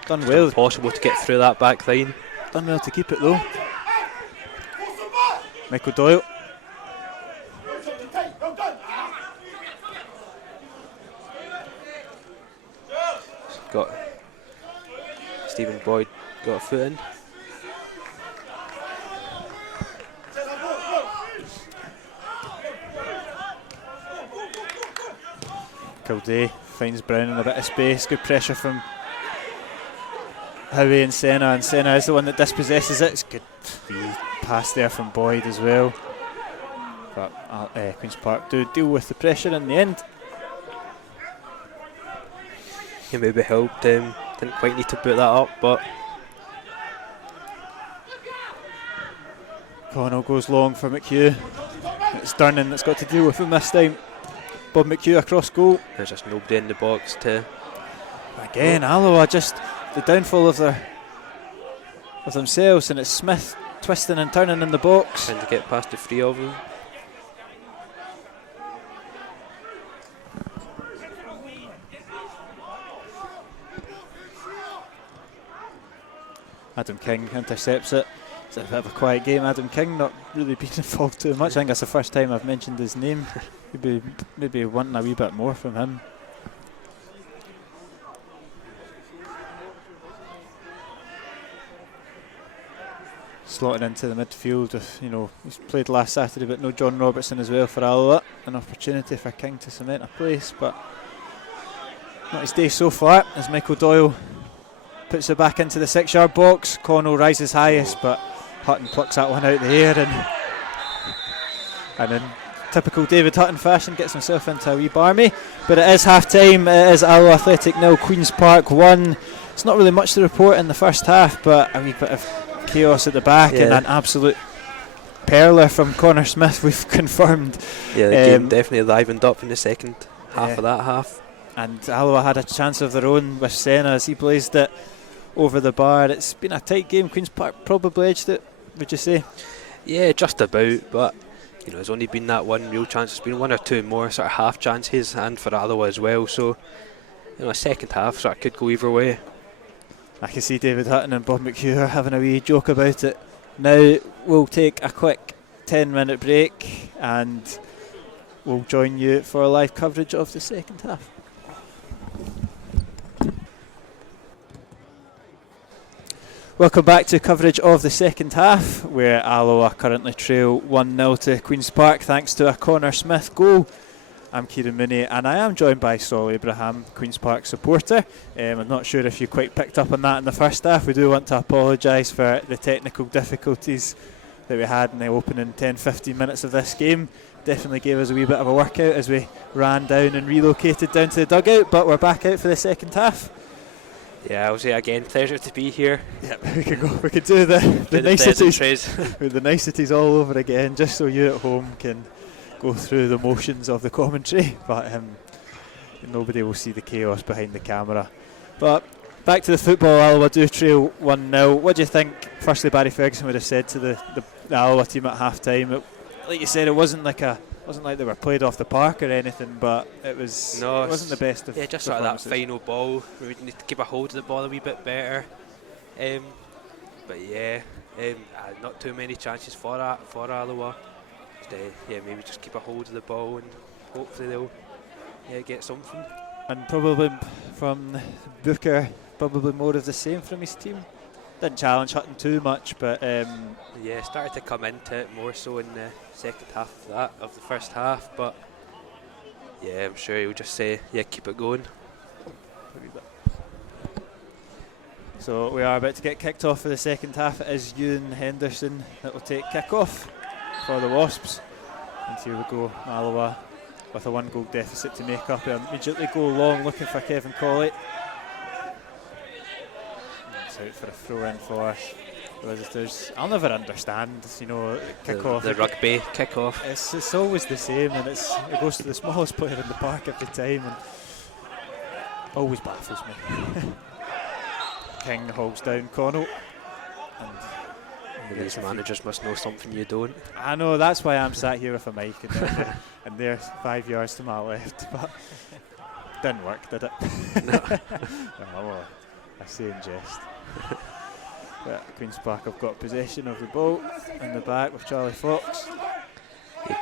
Done well. It's impossible to get through that back line. Done well to keep it though. Michael Doyle. Got Stephen Boyd got a foot in. Kildare finds Brown in a bit of space. Good pressure from Howie and Senna is the one that dispossesses it. It's good free pass there from Boyd as well. But Queen's Park do deal with the pressure in the end. He maybe helped him. Didn't quite need to put that up, but Connell goes long for McHugh. It's Durnan that's got to deal with him this time. Bob McHugh across goal. there's just nobody in the box to. Again, Alloa just the downfall of themselves, and it's Smith twisting and turning in the box. Trying to get past the three of them. Adam King intercepts it. It's a bit of a quiet game. Adam King not really being involved too much. I think that's the first time I've mentioned his name. maybe wanting a wee bit more from him. Slotting into the midfield with, he's played last Saturday, but no John Robertson as well for Alloa. An opportunity for King to cement a place, but not his day so far, as Michael Doyle puts it back into the 6-yard box. Connell rises highest, but Hutton plucks that one out the air, and then typical David Hutton fashion, gets himself into a wee barmy. But it is half time. It is Alloa Athletic 0, Queen's Park 1. It's not really much to report in the first half, but a wee bit of chaos at the back and an absolute perler from Connor Smith, we've confirmed. Yeah, the game definitely livened up in the second half of that half. And Alloa had a chance of their own with Senna as he blazed it over the bar. It's been a tight game. Queen's Park probably edged it, would you say? Yeah, just about, but you know, there's only been that one real chance. There's been one or two more sort of half chances, and for Alloa as well, so you know, a second half sort of could go either way. I can see David Hutton and Bob McHugh are having a wee joke about it. Now we'll take a quick 10-minute break and we'll join you for a live coverage of the second half. Welcome back to coverage of the second half, where Alloa currently trail 1-0 to Queen's Park thanks to a Connor Smith goal. I'm Kieran Mooney and I am joined by Sol Abraham, Queen's Park supporter. I'm not sure if you quite picked up on that in the first half. We do want to apologise for the technical difficulties that we had in the opening 10-15 minutes of this game. Definitely gave us a wee bit of a workout as we ran down and relocated down to the dugout, but we're back out for the second half. Yeah, I'll say again, pleasure to be here. Yep, we could do the niceties with the niceties all over again, just so you at home can go through the motions of the commentary, but nobody will see the chaos behind the camera. But back to the football. Alloa do trail 1-0. What do you think, firstly, Barry Ferguson would have said to the Alloa team at half time? Like you said, it wasn't like they were played off the park or anything, but it wasn't the best of just sort of that final ball. We would need to keep a hold of the ball a wee bit better. But not too many chances for Alloa. Maybe just keep a hold of the ball and hopefully they'll get something. And probably from Booker, probably more of the same from his team. Didn't challenge Hutton too much, but started to come into it more so in the second half of the first half. But I'm sure he'll just say, keep it going. So we are about to get kicked off for the second half. It is Ewan Henderson that will take kick-off for the Wasps. And here we go, Alloa with a 1-goal deficit to make up. He'll immediately go long looking for Kevin Colley. It's out for a throw-in for visitors. I'll never understand, kick-off. The rugby kick-off. It's always the same, and it goes to the smallest player in the park every time, and always baffles me. King hogs down Connell. And these managers must know something you don't. I know, that's why I'm sat here with a mic and they're 5 yards to my left, but didn't work, did it? No. Well, I say in jest. But Queen's Park have got possession of the ball in the back with Charlie Fox.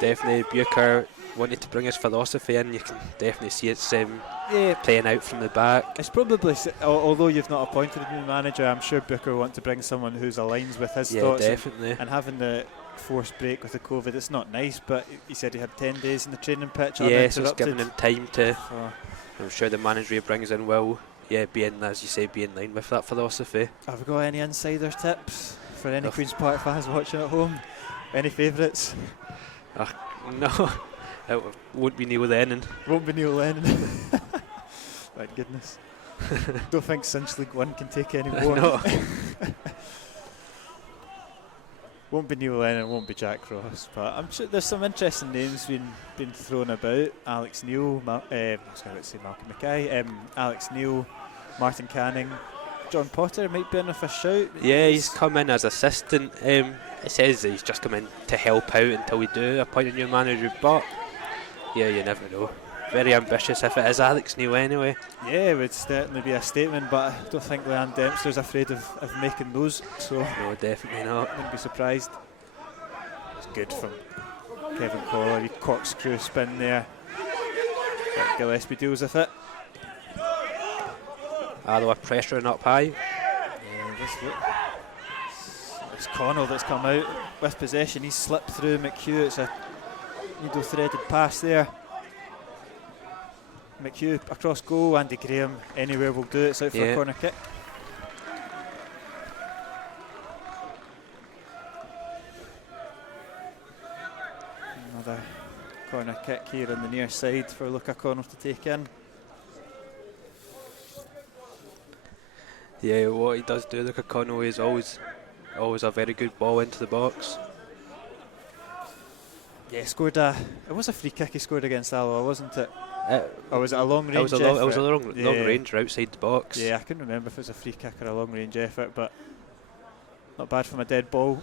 Definitely, Bucher wanted to bring his philosophy in. You can definitely see it's playing out from the back. It's probably, although you've not appointed a new manager, I'm sure Booker will want to bring someone who's aligned with his thoughts. Definitely. And having the forced break with the COVID, it's not nice, but he said he had 10 days in the training pitch. So it's giving him time to. I'm sure the manager he brings in will, be in, as you say, be in line with that philosophy. Have we got any insider tips for any Queen's Park fans watching at home? Any favourites? No, it won't be Neil Lennon. Won't be Neil Lennon. Thank goodness. Don't think Cinch League 1 can take any more. No. Won't be Neil Lennon, won't be Jack Ross, but I'm sure there's some interesting names been thrown about. Alex Neil, I was going to say Malcolm Mackay, Alex Neil, Martin Canning, John Potter might be in with a shout. Yeah, he's come in as assistant. It says that he's just come in to help out until we do appoint a new manager, but you never know. Very ambitious if it is Alex Neil anyway. Yeah, it would certainly be a statement, but I don't think Leanne Dempster's afraid of making those, so no, definitely not. Wouldn't be surprised. It's good from Kevin Colley, corkscrew spin there. But Gillespie deals with it. Alloa pressuring up high. It's Connell that's come out with possession. He's slipped through McHugh. It's a needle threaded pass there. McHugh across goal. Andy Graham anywhere will do it. It's out for a corner kick. Another Corner kick here on the near side for Luca Connell to take in. Yeah, what he does do, Luca Connell, is always a very good ball into the box. Yeah, scored it was a free kick he scored against Alloa, wasn't it? Or was it a long range It was a effort? long range outside the box. Yeah, I couldn't remember if it was a free kick or a long range effort, but not bad from a dead ball.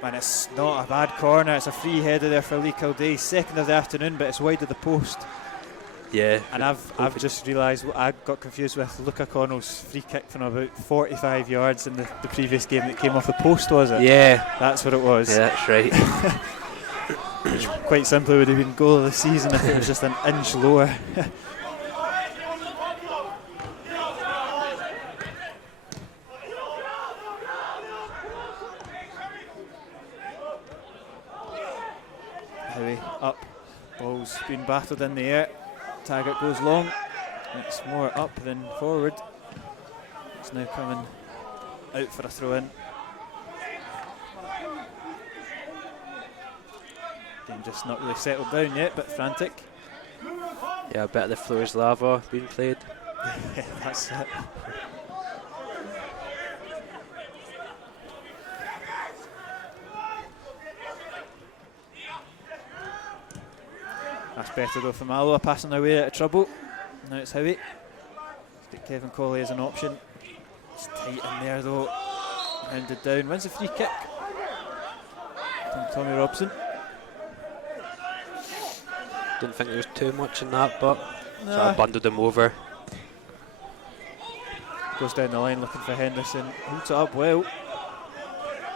And it's not a bad corner, it's a free header there for Lee Kildare, second of the afternoon, but it's wide of the post. Yeah. And I've just realised I got confused with Luca Connell's free kick from about 45 yards in the previous game that came off the post, was it? Yeah. That's what it was. Yeah, that's right. Quite simply would have been goal of the season if it was just an inch lower. Howie up, ball's been battered in the air. Taggart goes long. It's more up than forward. It's now coming out for a throw in. Game just not really settled down yet, but frantic. Yeah, I bet the floor's lava being played. Yeah, that's it. That's better though from Alloa, passing away out of trouble. Now it's Howie. He's got Kevin Colley as an option. It's tight in there though. Rounded down. Wins the free kick from Tommy Robson. Didn't think there was too much in that, but Nah. so I bundled him over. Goes down the line looking for Henderson. Holds it up well.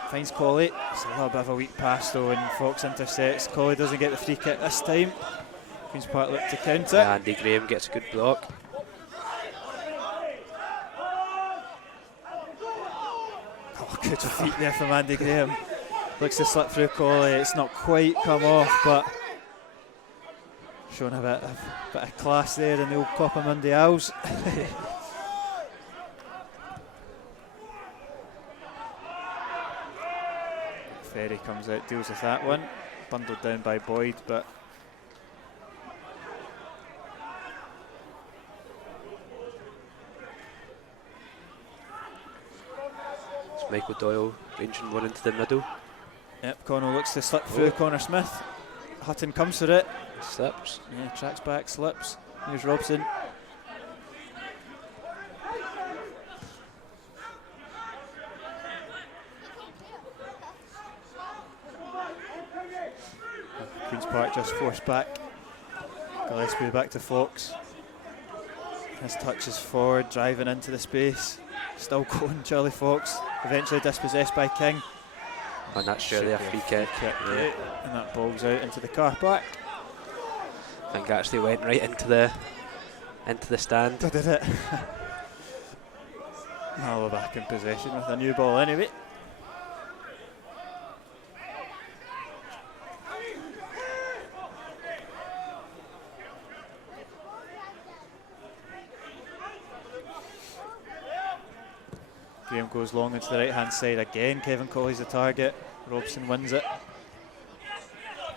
Finds Colley. It's a little bit of a weak pass though, and Fox intercepts. Colley doesn't get the free kick this time. Queen's Park look to counter. Yeah, Andy Graham gets a good block. Oh, good feet there from Andy Graham. Looks to slip through Colley. It's not quite come off, but showing a bit of class there in the old Copa Mundials. Ferry comes out, deals with that one. Bundled down by Boyd, but It's Michael Doyle ranging one into the middle. yep, Connell looks to slip through Connor Smith. Hutton comes for it. Slips. Yeah, tracks back, slips. Here's Robson. Queen's Park just forced back. Gillespie back to Fox. His touch is forward, driving into the space. Still going, Charlie Fox. Eventually dispossessed by King. And that's surely a free kick. Yeah. And that ball's out into the car park. I think it actually went right into the stand. Did it? Alloa back in possession with a new ball anyway. Graham goes long into the right hand side again. Kevin Colley's the target. Robson wins it.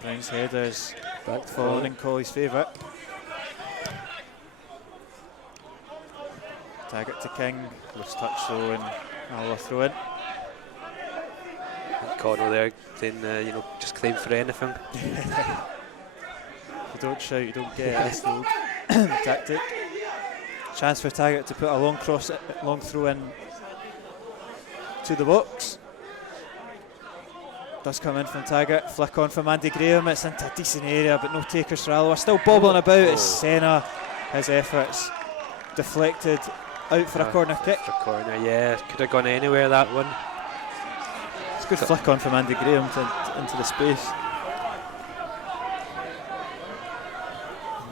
Brown's headers Back falling in Colley's favour. Taggart to King. Loose touch though, and Alloa throw in. And Connell there saying, just claim for anything. If you don't shout, you don't get. That's the old tactic. Chance for Taggart to put a long throw in to the box. Does come in from Taggart. Flick on from Andy Graham. It's into a decent area, but no takers for Alloa. Still bobbling about. It's Senna. His efforts deflected out for a corner kick. For a corner, yeah. Could have gone anywhere, that one. It's a good flick on from Andy Graham into the space.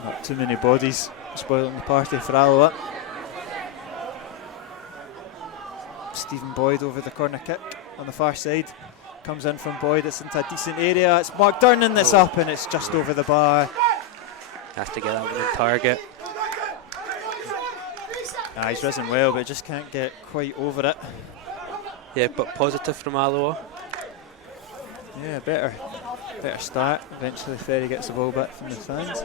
Not too many bodies spoiling the party for Alloa. Stephen Boyd over the corner kick on the far side. Comes in from Boyd, it's into a decent area. It's Mark Durnan that's up, and it's just over the bar. Has to get that one on target. He's risen well, but just can't get quite over it. Yeah, but positive from Alloa. Yeah, better Better start. Eventually Ferry gets the ball back from the fans.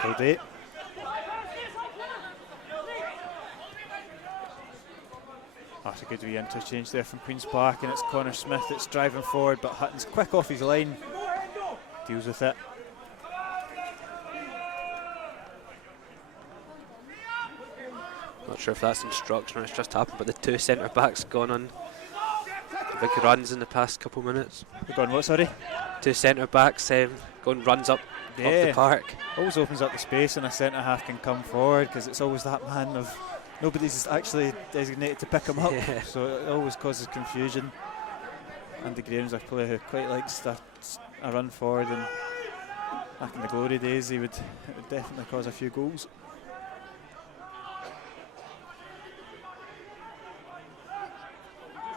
Kildare. That's a good wee interchange there from Queen's Park, and it's Connor Smith that's driving forward, but Hutton's quick off his line. Deals with it. Not sure if that's instruction or it's just happened, but the two centre backs gone on big runs in the past couple minutes. We're going what, sorry? Two centre backs going runs up the park. Always opens up the space and a centre half can come forward, because it's always that man of nobody's actually designated to pick him up, so it always causes confusion. Andy Graham's a player who quite likes a run forward, and back in the glory days it would definitely cause a few goals.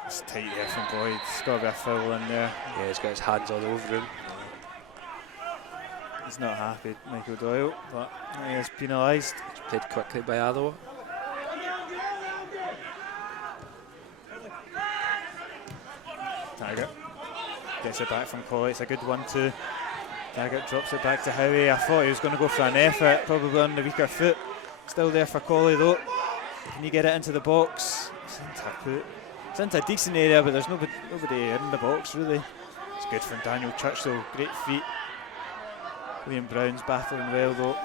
It's tight there from Boyd. It's got to be a foul in there. Yeah, he's got his hands all over him. He's not happy, Michael Doyle, but he is penalised. It's played quickly by Alloa. Taggart gets it back from Colley. It's a good 1-2. Taggart drops it back to Howie. I thought he was going to go for an effort, probably on the weaker foot. Still there for Colley though. Can he get it into the box? It's into a decent area, but there's nobody in the box really. It's good from Daniel Church though. Great feet. Liam Brown's battling well though.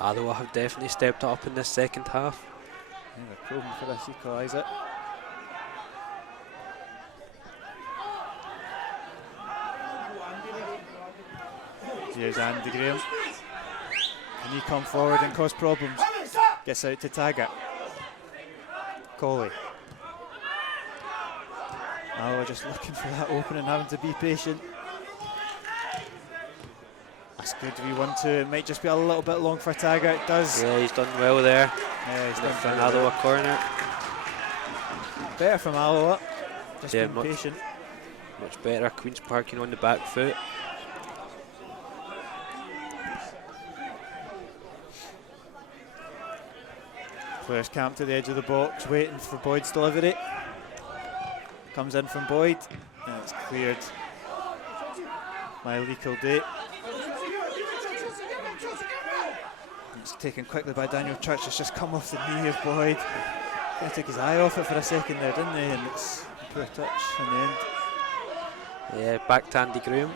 Alloa have definitely stepped up in this second half. Yeah, they're probing for this equaliser. Here's Andy Graham. Can he come forward and cause problems? Gets out to Taggart. Colley. Alloa just looking for that opening, having to be patient. That's good to be 1-2. It might just be a little bit long for Taggart. It does. Yeah, he's done well there. Yeah, he's done for an well. Alloa corner. Better from Alloa. Just Yeah, being patient. Much better. Queen's Park on the back foot. Players camped at the edge of the box, waiting for Boyd's delivery. Comes in from Boyd, and it's cleared by Lee Kildare. It's taken quickly by Daniel Church. It's just come off the knee of Boyd. He took his eye off it for a second there, didn't he? And it's a poor touch in the end. Yeah, back to Andy Graham.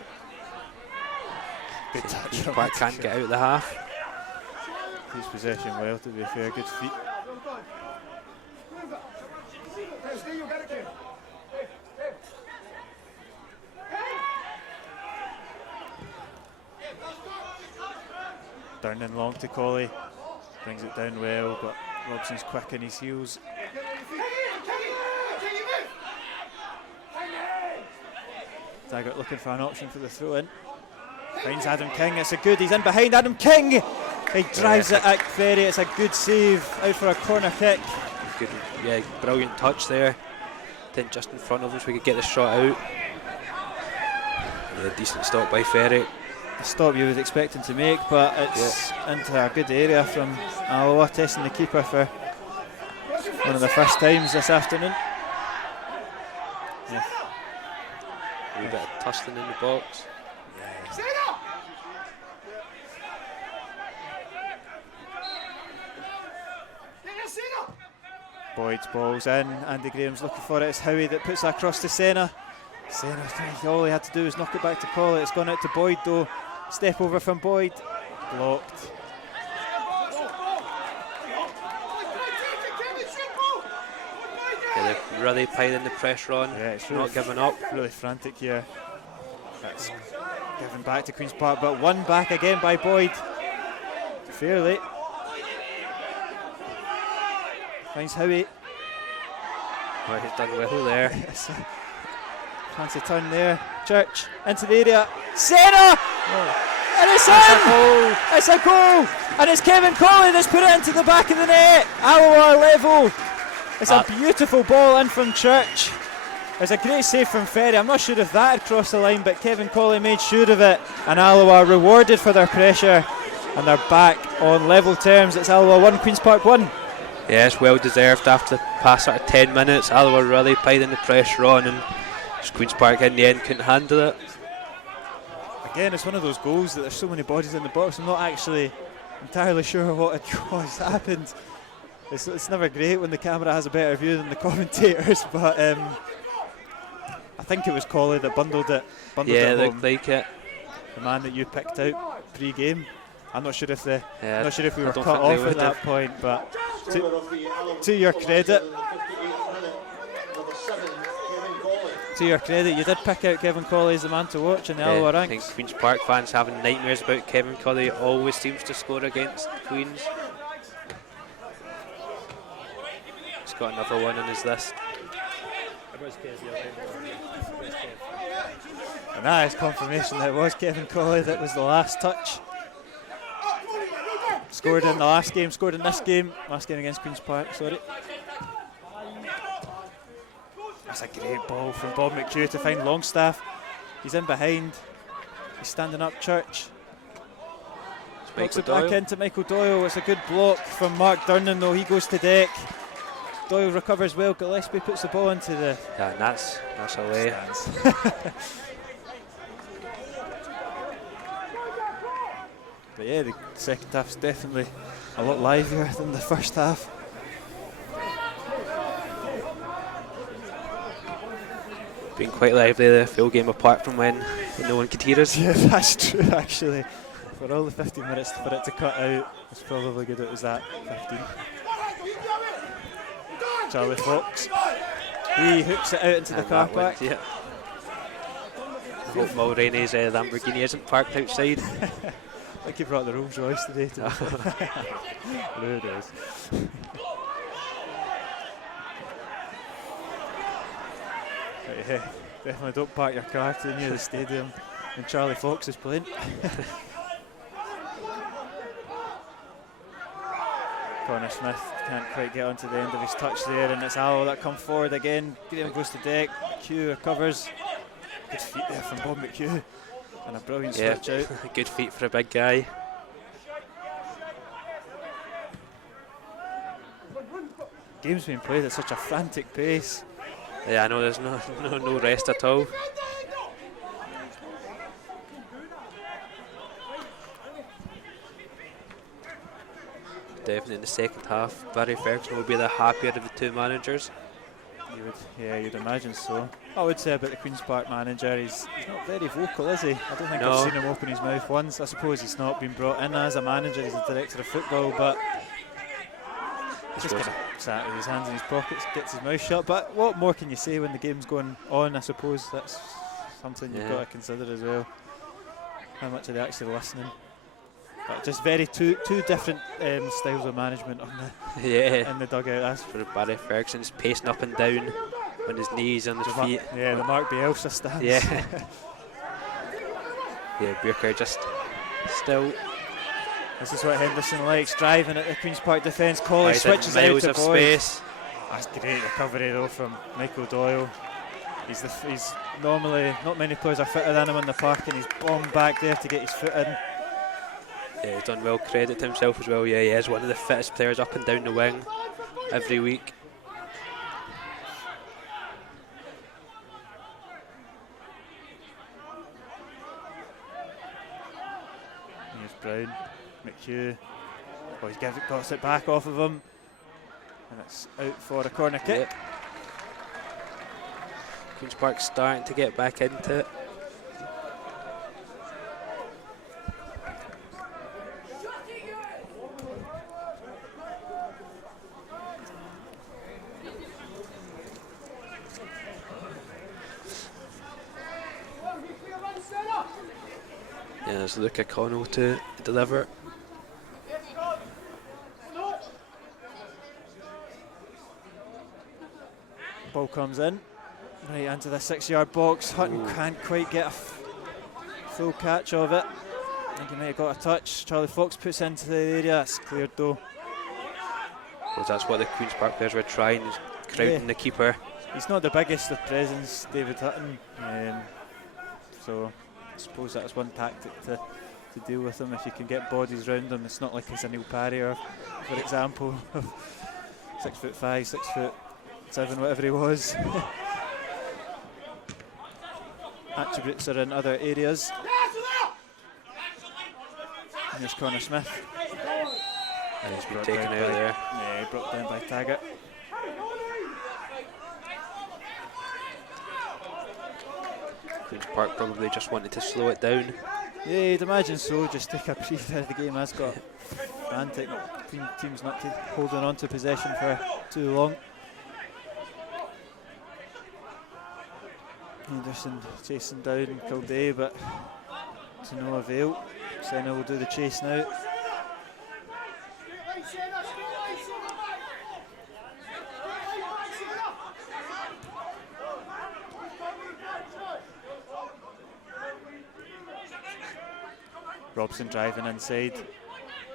Good touch. Queen's Park can't get out of the half. His possession well, to be fair. Good feet. Down and long to Colley. Brings it down well, but Robson's quick in his heels. Taggart looking for an option for the throw in. Finds Adam King. It's a good. He's in behind Adam King. He drives it at Ferry. It's a good save out for a corner kick. Good, yeah, brilliant touch there. Then just in front of him so we could get the shot out. Yeah, decent stop by Ferry. A stop you would expect him to make, but it's into a good area from Alloa, testing the keeper for one of the first times this afternoon. Yeah. A wee bit of tussling in the box. Boyd's ball's in. Andy Graham's looking for it. It's Howie that puts it across to Senna. Senna, all he had to do was knock it back to Colley. It's gone out to Boyd though. Step over from Boyd. Blocked. Yeah, they're really piling the pressure on. Yeah, it's not giving up. Really frantic here. That's given back to Queen's Park, but one back again by Boyd. Fairly. Finds Howie. Oh, he's done well there. Fancy turn there. Church into the area. Senna! And it's in! It's a goal! And it's Kevin Colley that's put it into the back of the net. Alloa level. It's a beautiful ball in from Church. It's a great save from Ferry. I'm not sure if that had crossed the line, but Kevin Colley made sure of it. And Alloa rewarded for their pressure. and they're back on level terms. It's Alloa 1, Queen's Park 1. Yeah, it's well deserved after the past sort of 10 minutes. Alloa really piling the pressure on, and just Queen's Park in the end couldn't handle it. Again, it's one of those goals that there's so many bodies in the box. I'm not actually entirely sure what it was happened. It's never great when the camera has a better view than the commentators, but I think it was Colley that bundled it. Yeah, it looked home. like it. The man that you picked out pre-game. I'm not sure if we were don't cut think they off would at that have. point, but to your credit, you did pick out Kevin Colley as the man to watch in the Alloa I think ranks. Queen's Park fans having nightmares about Kevin Colley. Always seems to score against Queens. He's got another one on his list. And that is confirmation that it was Kevin Colley that was the last touch. Scored in the last game, scored in this game. Last game against Queen's Park, sorry. That's a great ball from Bob McHugh to find Longstaff. He's in behind. He's standing up Church. Knocks it back into Michael Doyle. It's a good block from Mark Durnan though. He goes to deck. Doyle recovers well. Gillespie puts the ball into the... Yeah, and that's away. But yeah, the second half's definitely a lot livelier than the first half. Been quite lively the full game apart from when no one could hear us. Yeah, that's true actually. For all the 15 minutes for it to cut out, it's probably good it was that 15. Charlie Fox. He hooks it out into the car park. Yeah. I hope Mulroney's Lamborghini isn't parked outside. I think he brought the Rolls Royce today. There it is. But yeah, definitely don't park your car too near the stadium when Charlie Fox is playing. Connor Smith can't quite get onto the end of his touch there, and it's Alloa that come forward again. Graham goes to deck, McHugh recovers. Good feet there from Bob McHugh, and a brilliant switch out. Good feet for a big guy. Game's being played at such a frantic pace. Yeah, I know there's no rest at all. Definitely in the second half, Barry Ferguson will be the happier of the two managers. You'd imagine so. I would say about the Queen's Park manager, he's not very vocal, is he? I don't think I've seen him open his mouth once. I suppose he's not been brought in as a manager, he's a director of football, but he's just kind of sat with his hands in his pockets, gets his mouth shut. But what more can you say when the game's going on? I suppose that's something you've got to consider as well. How much are they actually listening? But just two different styles of management on the in the dugout. That's for Barry Ferguson's pacing up and down on his knees, on his feet. Yeah, the Mark Bielsa stance. Yeah. Yeah, Booker just still. This is what Henderson likes, driving at the Queen's Park defence. Colley switches out to Boyd. Space. That's great recovery though from Michael Doyle. He's normally, not many players are fitter than him on the park, and he's bombed back there to get his foot in. Yeah, he's done well, credit to himself as well. Yeah, he is one of the fittest players up and down the wing every week. Here's Brown, McHugh. Oh, he's got it back off of him, and it's out for a corner kick. Yep. Queen's Park starting to get back into it. Yeah, there's Luca Connell to deliver. Ball comes in, right into the 6-yard box. Hutton can't quite get a full catch of it. I think he might have got a touch. Charlie Fox puts into the area. It's cleared though. Because that's what the Queen's Park players were trying, crowding the keeper. He's not the biggest of presence, David Hutton. So I suppose that's one tactic to to deal with him if you can get bodies round him. It's not like he's a Neil Parry or, for example, 6'5", 6'7", whatever he was. Attributes are in other areas. And here's Connor Smith. And he's been taken out there. Yeah, brought down by Taggart. Queen's Park probably just wanted to slow it down. Yeah, you'd imagine so. Just take a brief out of the game has got frantic. Team's not holding on to possession for too long. Anderson chasing down Kildare, but to no avail. Senna will do the chase now. Robson driving inside,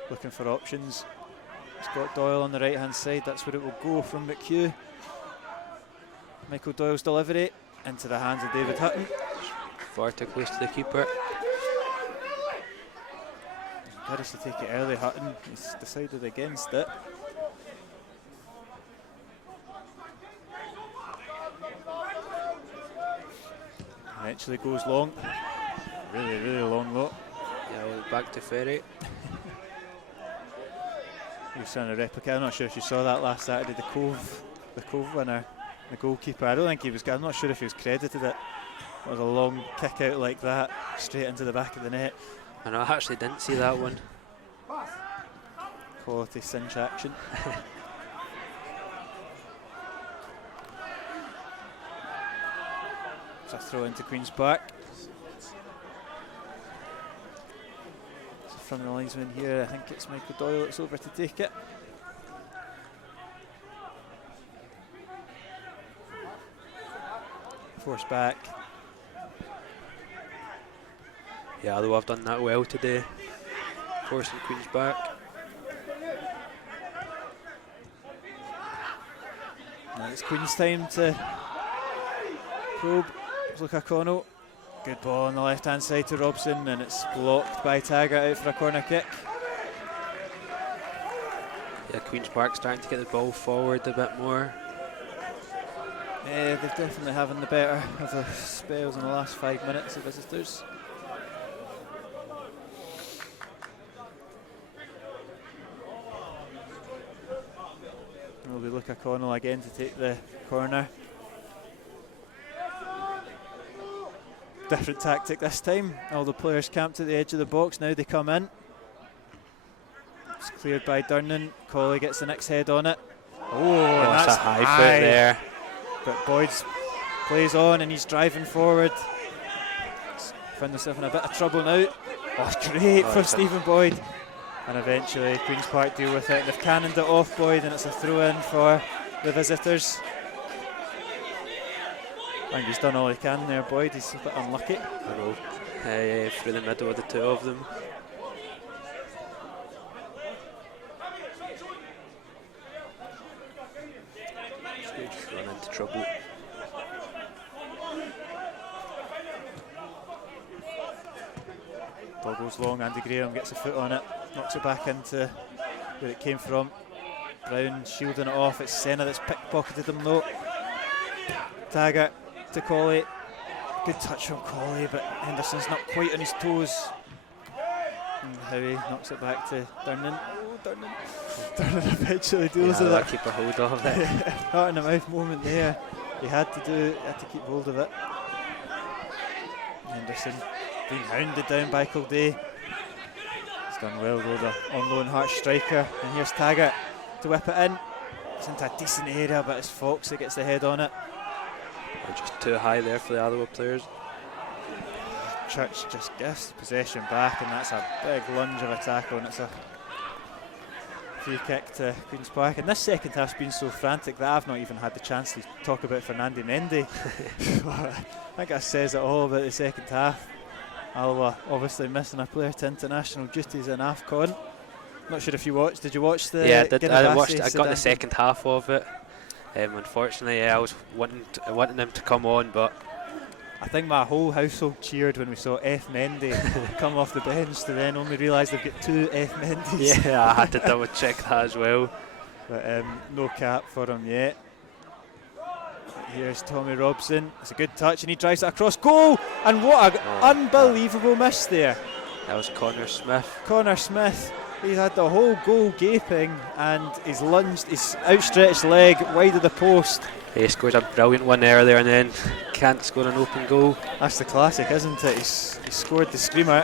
looking for options. Scott Doyle on the right hand side, that's where it will go from McHugh. Michael Doyle's delivery into the hands of David Hutton. Far too close to the keeper. Encouraged to take it early, Hutton. He's decided against it. Eventually goes long. Really, really long though. Yeah, well, back to Ferry. He was trying to replicate. I'm not sure if you saw that last Saturday. The Cove winner, the goalkeeper. I don't think he was. I'm not sure if he was credited it. It was a long kick out like that, straight into the back of the net. I know, I actually didn't see that one. Quality cinch action. It's a throw into Queen's Park. So from the linesman here, I think it's Michael Doyle that's over to take it. Force back. Yeah, although I've done that well today. Forcing Queen's back. Now it's Queen's time to probe. Luca Connell. Good ball on the left hand side to Robson, and it's blocked by Taggart out for a corner kick. Yeah, Queen's Park starting to get the ball forward a bit more. Yeah, they're definitely having the better of the spells in the last 5 minutes, the visitors. Will be Luca Connell again to take the corner. Different tactic this time. All the players camped at the edge of the box. Now they come in. It's cleared by Durnan. Colley gets the next head on it. Oh, That's a high foot there. But Boyd's plays on and he's driving forward. He's found himself in a bit of trouble now. Oh, great from Stephen Boyd. And eventually Queen's Park deal with it. And they've cannoned it off Boyd, and it's a throw in for the visitors. I think he's done all he can there, Boyd. He's a bit unlucky. I know. Through the middle of the two of them. Just run into trouble. Ball goes long. Andy Graham gets a foot on it, knocks it back into where it came from. Brown shielding it off. It's Senna that's pickpocketed him though. Taggart to Colley. Good touch from Colley, but Henderson's not quite on his toes. And Howie knocks it back to Durnan. Oh, Durnan. Durnan eventually deals with it. Keep a hold of it. Heart in the mouth moment there. He had to keep hold of it. Henderson being hounded down by Kildare. He's done well though, the on-loan Hearts striker. And here's Taggart to whip it in. It's into a decent area, but it's Fox that gets the head on it. They're just too high there for the Alloa players. Church just gives possession back, and that's a big lunge of a tackle, and it's a free kick to Queen's Park. And this second half's been so frantic that I've not even had the chance to talk about Fernando Mendy. I think that says it all about the second half. Alloa obviously missing a player to international duties in AFCON. Not sure if you watched. Did you watch the? Yeah, I watched it. I got the second half of it. Unfortunately, I was wanting him to come on, but I think my whole household cheered when we saw F. Mendy come off the bench to then only realise they've got 2 F. Mendys. Yeah, I had to double check that as well. But no cap for him yet. Here's Tommy Robson. It's a good touch and he drives it across goal. And what an unbelievable miss there. That was Connor Smith. Connor Smith. He's had the whole goal gaping and he's lunged his outstretched leg wide of the post. He scores a brilliant one earlier and then can't score an open goal. That's the classic, isn't it? He scored the screamer,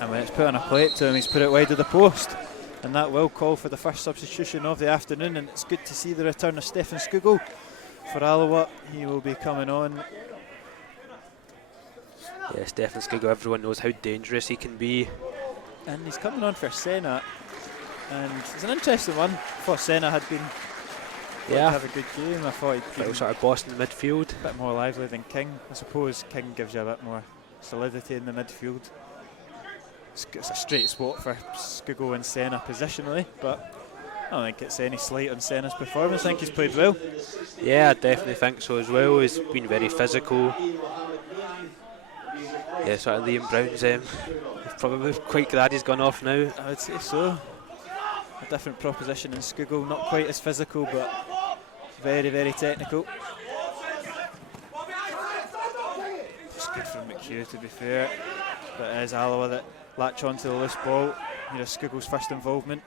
and when it's put on a plate to him, he's put it wide of the post. And that will call for the first substitution of the afternoon, and it's good to see the return of Stefan Skugel for Alloa. He will be coming on. Yeah, Stefan Skugel, everyone knows how dangerous he can be. And he's coming on for Senna, and it's an interesting one. I thought Senna had been have a good game. I thought he'd been sort of Boston midfield. A bit more lively than King. I suppose King gives you a bit more solidity in the midfield. It's a straight spot for Skugel and Senna positionally, but I don't think it's any slight on Senna's performance. I think he's played well. Yeah, I definitely think so as well. He's been very physical. Yeah, sort of Liam Brown's probably quite glad he's gone off now. I would say so. A different proposition in Skugel, not quite as physical, but very, very technical. It's good from McHugh, to be fair. But it is Alloa that latch onto the loose ball. Here's Skugel's first involvement.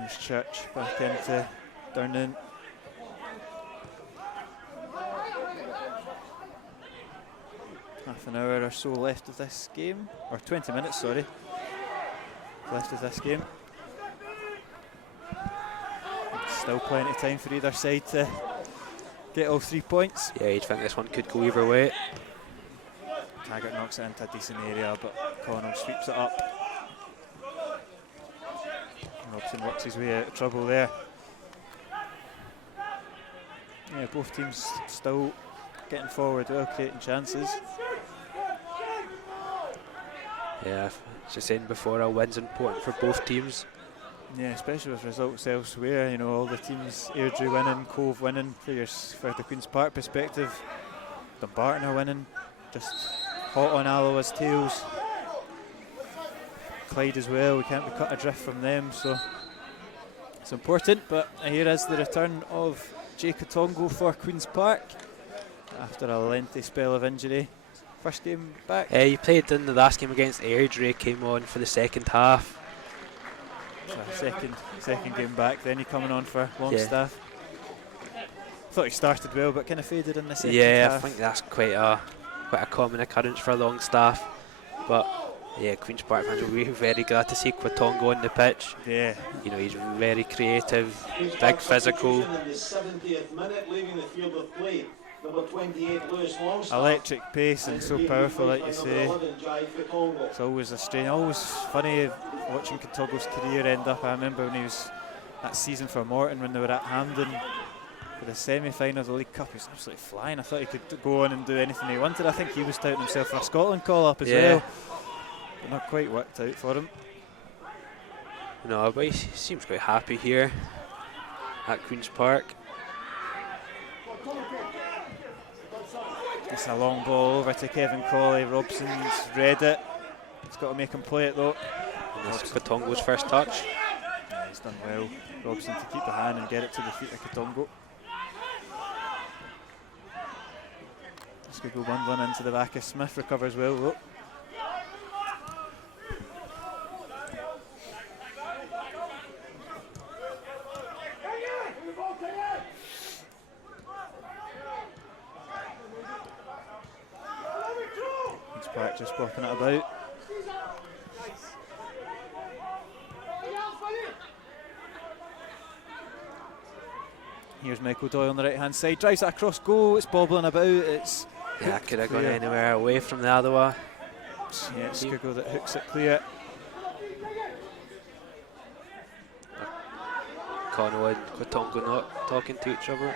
Here's Church back into Durnan. Half an hour or so left of this game, or 20 minutes, sorry, left of this game. Still plenty of time for either side to get all 3 points. Yeah, you'd think this one could go either way. Taggart knocks it into a decent area, but Connell sweeps it up. Robson works his way out of trouble there. Yeah, both teams still getting forward well, creating chances. Yeah, as I saying before, a win's important for both teams. Yeah, especially with results elsewhere. You know, all the teams, Airdrie winning, Cove winning. For the Queen's Park perspective, Dumbarton are winning, just hot on Alloa's tails. Clyde as well, we can't be cut adrift from them, so it's important. But here is the return of Jay Katongo for Queen's Park after a lengthy spell of injury. First game back. He played in the last game against Airdrie, came on for the second half. So second game back, then he coming on for Longstaff. Thought he started well, but kind of faded in the second half. Yeah, I think that's quite a common occurrence for Longstaff. But yeah, Queen's Park fans will be very glad to see Kwatongo on the pitch. Yeah, you know, he's very creative, big, physical. Number 28, Lewis Longstaff. Electric pace and so powerful, like you say. It's always a strain. Always funny watching Katongo's career end up. I remember when he was that season for Morton when they were at Hampden for the semi-final of the League Cup. He was absolutely flying. I thought he could go on and do anything he wanted. I think he was touting himself for a Scotland call-up as well. But not quite worked out for him. No, but he seems quite happy here at Queen's Park. It's a long ball over to Kevin Colley. Robson's read it. He's got to make him play it though. And this is Katongo's first touch. Yeah, he's done well. Robson to keep the hand and get it to the feet of Katongo. Just going to go bundling into the back of Smith. Recovers well though. Park just bopping it about. Here's Michael Doyle on the right hand side, drives it across goal, it's bobbling about, it's could have gone anywhere away from the Alloa. Yeah, it's Skugel that hooks it clear. Connell and Kwatongo not talking to each other.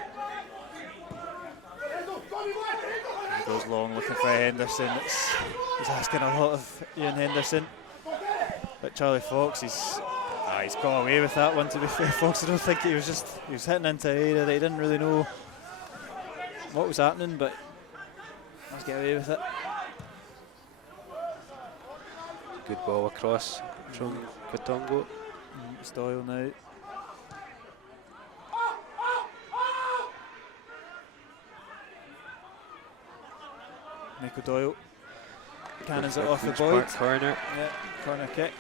Goes long looking for Henderson. He's asking a lot of Ian Henderson. But Charlie Fox, He's got away with that one, to be fair, folks. I don't think he was hitting into an area that he didn't really know what was happening, but let's get away with it. Good ball across from Katongo. It's Doyle now. Michael Doyle cannons it off the Boyd. Corner. Yeah, corner kick.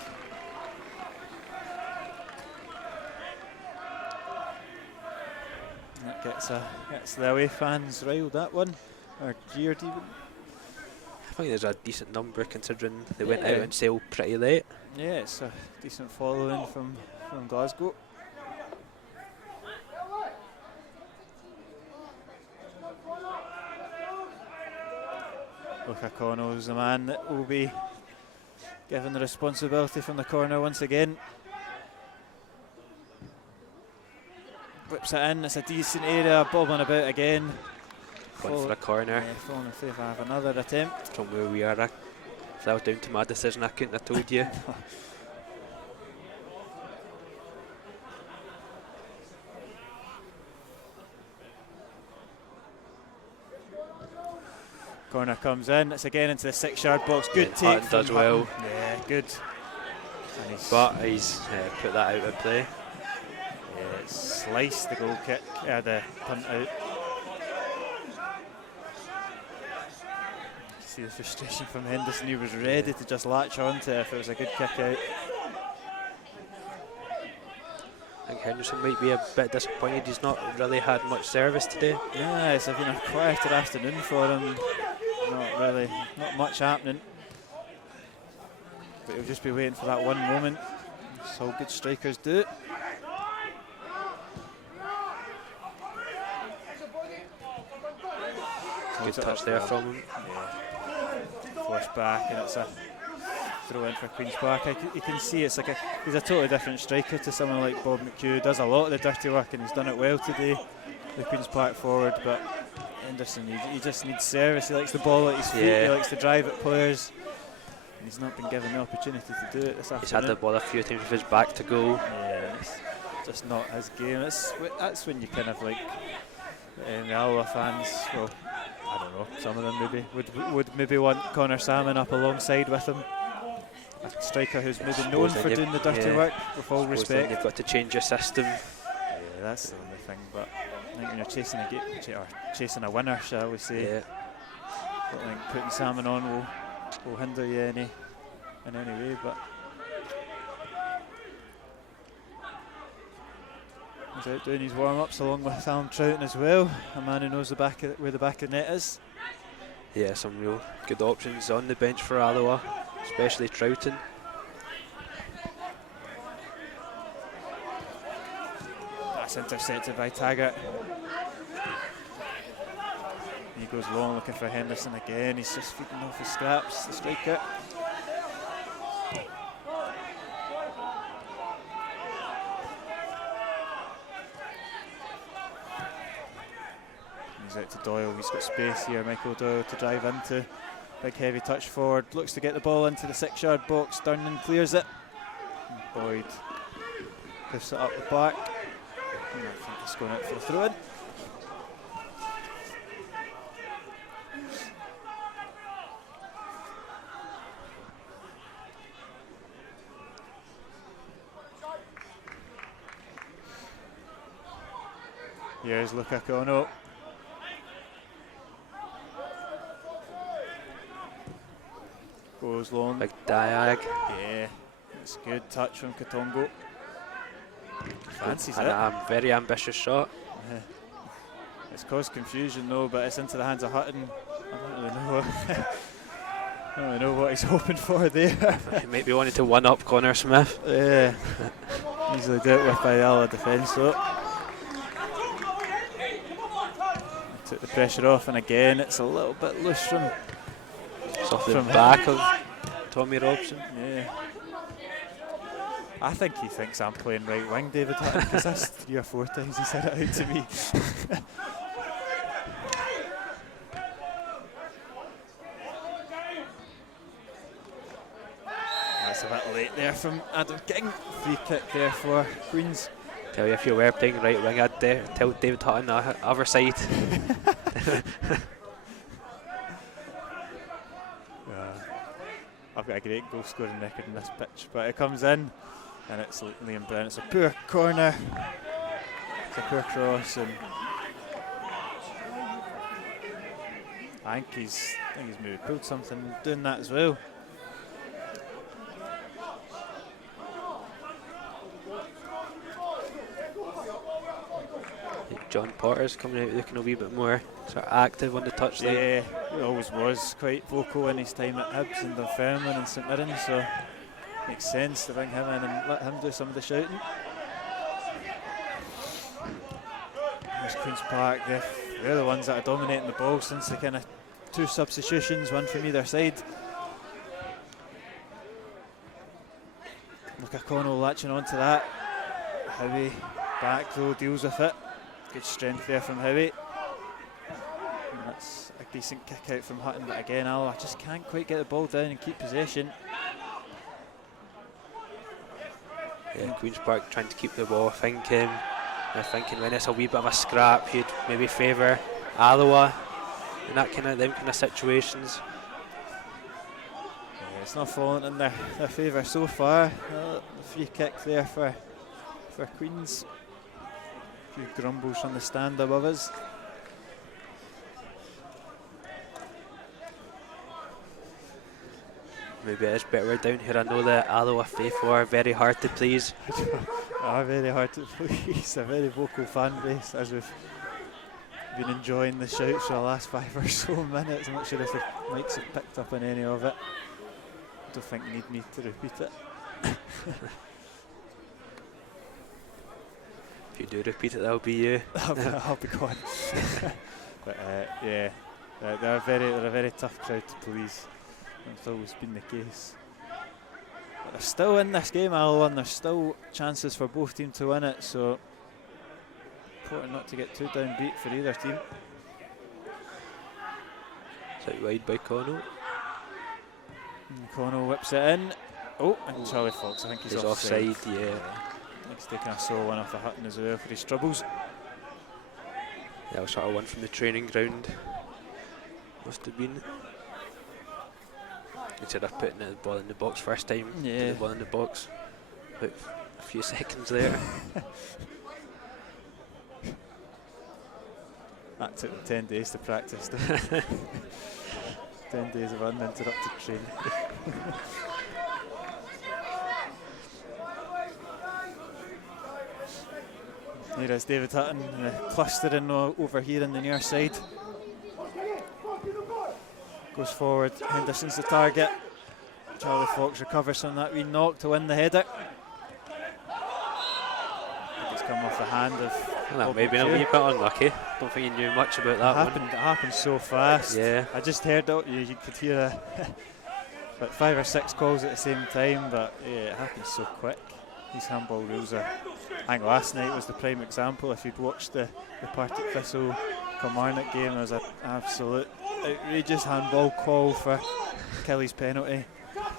And that gets the away fans riled, that one, or jeered even. I think there's a decent number considering they went out on sale pretty late. Yeah, it's a decent following from Glasgow. Luca Connell's the man that will be given the responsibility from the corner once again. Whips it in, it's a decent area, bobbling about again. Going for a corner. Yeah, falling in favour of another attempt. From where we are, if that was down to my decision, I couldn't have told you. Corner comes in, it's again into the 6-yard box. Good take Hutton from does well. Hutton. Yeah, good. And He's put that out of play. Yeah, it's sliced the goal kick, the punt out. See the frustration from Henderson. He was ready to just latch onto it if it was a good kick out. I think Henderson might be a bit disappointed. He's not really had much service today. Yeah, it's been a quieter afternoon for him. Not much happening. But he'll just be waiting for that one moment. That's all good strikers do. Good touch there from him. Forced back, and it's a throw in for Queen's Park. You can see he's a totally different striker to someone like Bob McHugh. Does a lot of the dirty work, and he's done it well today, the Queen's Park forward. But Henderson, he just needs service. He likes the ball at his feet. He likes to drive at players. And he's not been given the opportunity to do it this afternoon. He's had the ball a few times with his back to goal. Yeah, it's just not his game. That's when you kind of like the Alloa fans. Well, I don't know. Some of them maybe would maybe want Connor Salmon up alongside with him. A striker who's maybe known for doing the dirty work. With all respect, you've got to change your system. Yeah, that's the only thing. But I think when you're chasing a game or chasing a winner, shall we say, I don't think putting Salmon on will hinder you in any way. But he's out doing his warm-ups along with Alan Troughton as well, a man who knows where the back of the net is. Yeah, some real good options on the bench for Alloa, especially Troughton. That's intercepted by Taggart. He goes long looking for Henderson again. He's just feeding off his scraps, the striker. He's out to Doyle. He's got space here. Michael Doyle to drive into. Big heavy touch forward. Looks to get the ball into the 6-yard box. Durnan clears it. And Boyd lifts it up the back. And I think it's going out for the throw-in. Here's Luca Connell. Goes long. Big diag. Yeah, it's a good touch from Katongo. Fancies and it. A very ambitious shot. It's caused confusion though, but it's into the hands of Hutton. I don't really know what he's hoping for there. He maybe wanted to one-up Connor Smith. Yeah, easily dealt with by the Alloa defence though. Took the pressure off, and again it's a little bit loose from. It's off the back of Tommy Robson. Yeah. I think he thinks I'm playing right wing, David Hutton, because that's 3 or 4 times he said it out to me. That's a bit late there from Adam King. Free kick there for Queens. Tell you, if you were playing right wing, I'd tell David Hutton the other side. I've got a great goal scoring record in this pitch, but it comes in and it's Liam Brown. It's a poor corner, it's a poor cross, and I think he's maybe pulled something doing that as well. John Potter's coming out looking a wee bit more sort of active on the touchline. Yeah, he always was quite vocal in his time at Hibs and Dunfermline and St Mirren, so makes sense to bring him in and let him do some of the shouting. There's Queen's Park, they're the ones that are dominating the ball since the kind of 2 substitutions, one from either side. Look at Connell latching onto that. Howie back though, deals with it. Good strength there from Howie. And that's a decent kick out from Hutton, but again, Alloa just can't quite get the ball down and keep possession. Yeah, Queen's Park trying to keep the ball. They're thinking when it's a wee bit of a scrap, he'd maybe favour Alloa in them kind of situations. Yeah, it's not falling in their favour so far. The free kick there for Queens. A few grumbles from the stand above us. Maybe it is better we're down here. I know the Alloa faithful are very hard to please. Very hard to please. A very vocal fan base, as we've been enjoying the shouts for the last 5 or so minutes. I'm not sure if the mics have picked up on any of it. I don't think you need me to repeat it. If you do repeat it, that'll be you. I'll be gone. But yeah, they're a very tough crowd to please. It's always been the case. But they're still in this game, Alloa, and there's still chances for both teams to win it, so important not to get too downbeat for either team. It's out wide by Connell. And Connell whips it in. Oh, and Charlie Fox, I think he's offside. Yeah. He's taking a sole one off the Hutton as well for his troubles. Yeah, it was sort of one from the training ground. Must have been. Instead of putting the ball in the box first time, put the ball in the box. About a few seconds there. That took them 10 days to practice. 10 days of uninterrupted training. Here is David Hutton clustering over here on the near side. Goes forward, Henderson's the target. Charlie Fox recovers from that wee knock to win the header. I think it's come off the hand of. Well, that may have been a wee bit unlucky. Don't think he knew much about that one. It happened so fast. Yeah. I just heard it. You could hear about 5 or 6 calls at the same time, but yeah, it happened so quick. These handball rules are. I think last night was the prime example. If you'd watched the Partick Thistle Kilmarnock game, there was an absolute outrageous handball call for Kelly's penalty. I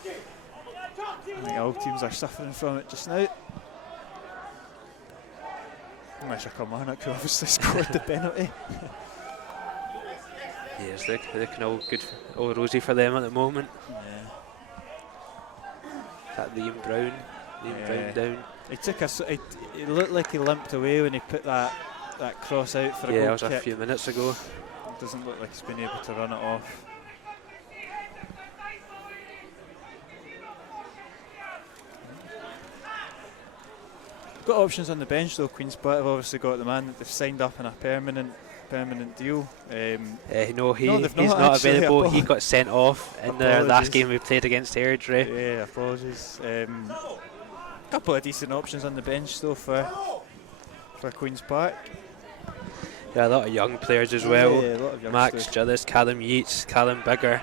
think all teams are suffering from it just now. Unless you're Kilmarnock, who obviously scored the penalty. Yeah, it's looking all good, all rosy for them at the moment. Yeah. That Liam Brown down. He took it looked like he limped away when he put that cross out for a goal Yeah, it was kick. a few minutes ago. It doesn't look like he's been able to run it off. Got options on the bench though. Queen's Park have obviously got the man that they've signed up in a permanent deal. No, he's not not actually, available. He got sent off in the last game we played against Airdrie. Yeah, apologies. Couple of decent options on the bench though for Queen's Park. Yeah, a lot of young players as well. Yeah, a lot of Max youngsters. Gillis, Callum Yeats, Callum Bigger.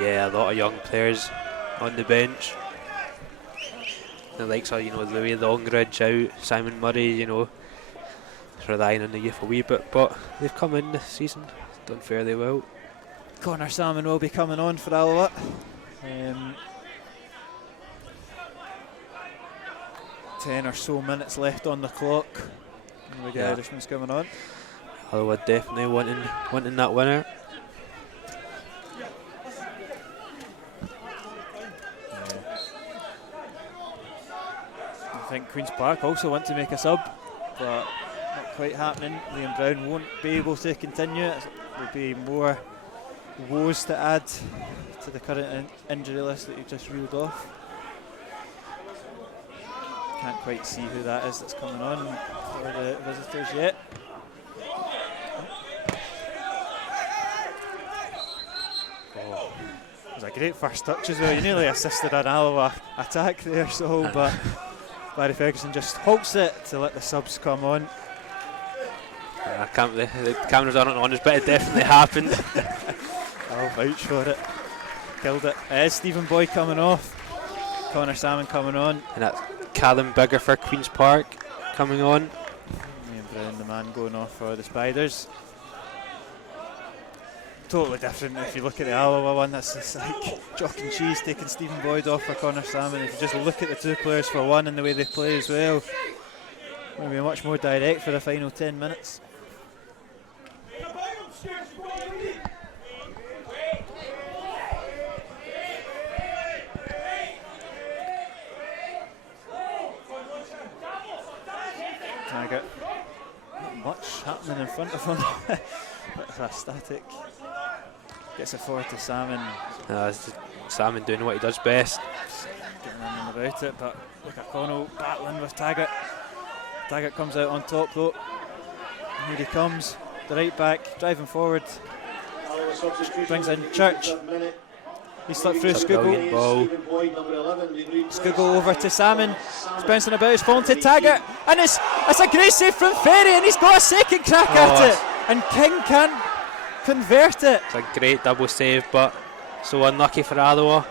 Yeah, a lot of young players on the bench. The likes of Louis Longridge out, Simon Murray, relying on the youth a wee bit, but they've come in this season, done fairly well. Connor Salmon will be coming on for Alloa. 10 or so minutes left on the clock. And we get Irishman's coming on. Alloa definitely wanting that winner. I think Queen's Park also want to make a sub, but not quite happening. Liam Brown won't be able to continue. There'll be more woes to add to the current injury list that you've just reeled off. Can't quite see who that is that's coming on for the visitors yet. Oh, it was a great first touch as well. You nearly assisted an Alloa attack there, so but Barry Ferguson just halts it to let the subs come on. I can't. The cameras aren't on us, but it definitely happened. I'll vouch for it. Killed it. It is Stephen Boyd coming off. Connor Salmon coming on. And that's Callum Bigger for Queen's Park coming on. Liam Brown, the man going off for the Spiders. Totally different if you look at the Alloa one. That's just like chalk and cheese taking Stephen Boyd off for Connor Salmon. If you just look at the two players for one and the way they play as well, going to be much more direct for the final 10 minutes. Taggart, not much happening in front of him. That's static. Gets it forward to Salmon. Salmon doing what he does best. Getting in and about it, but look at Connell battling with Taggart. Taggart comes out on top though. And here he comes, the right back, driving forward. Brings in Church. He slipped through Skugel. Skugel over to Salmon. He's bouncing about, he's falling to Taggart. And it's a great save from Ferry, and he's got a second crack at it. And King can't convert it. It's a great double save, but so unlucky for Alloa.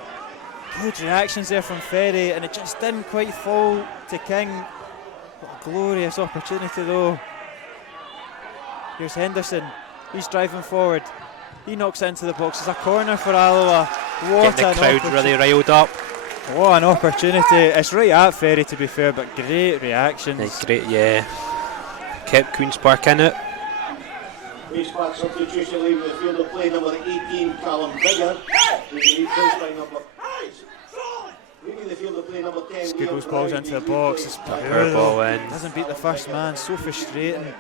Good reactions there from Ferry, and it just didn't quite fall to King. What a glorious opportunity though. Here's Henderson. He's driving forward. He knocks into the box. It's a corner for Alloa. What Getting the crowd really riled up. What an opportunity. It's right at Ferry to be fair, but great reactions. It's great, yeah. Kept Queen's Park in it. Queen's Park substitution leaving the field of play, number 18, Callum Bigger. Replaced by number... Leaving the field of play, number 10, Skiggles balls into the box. It's Power ball in. Doesn't beat the first man. So frustrating.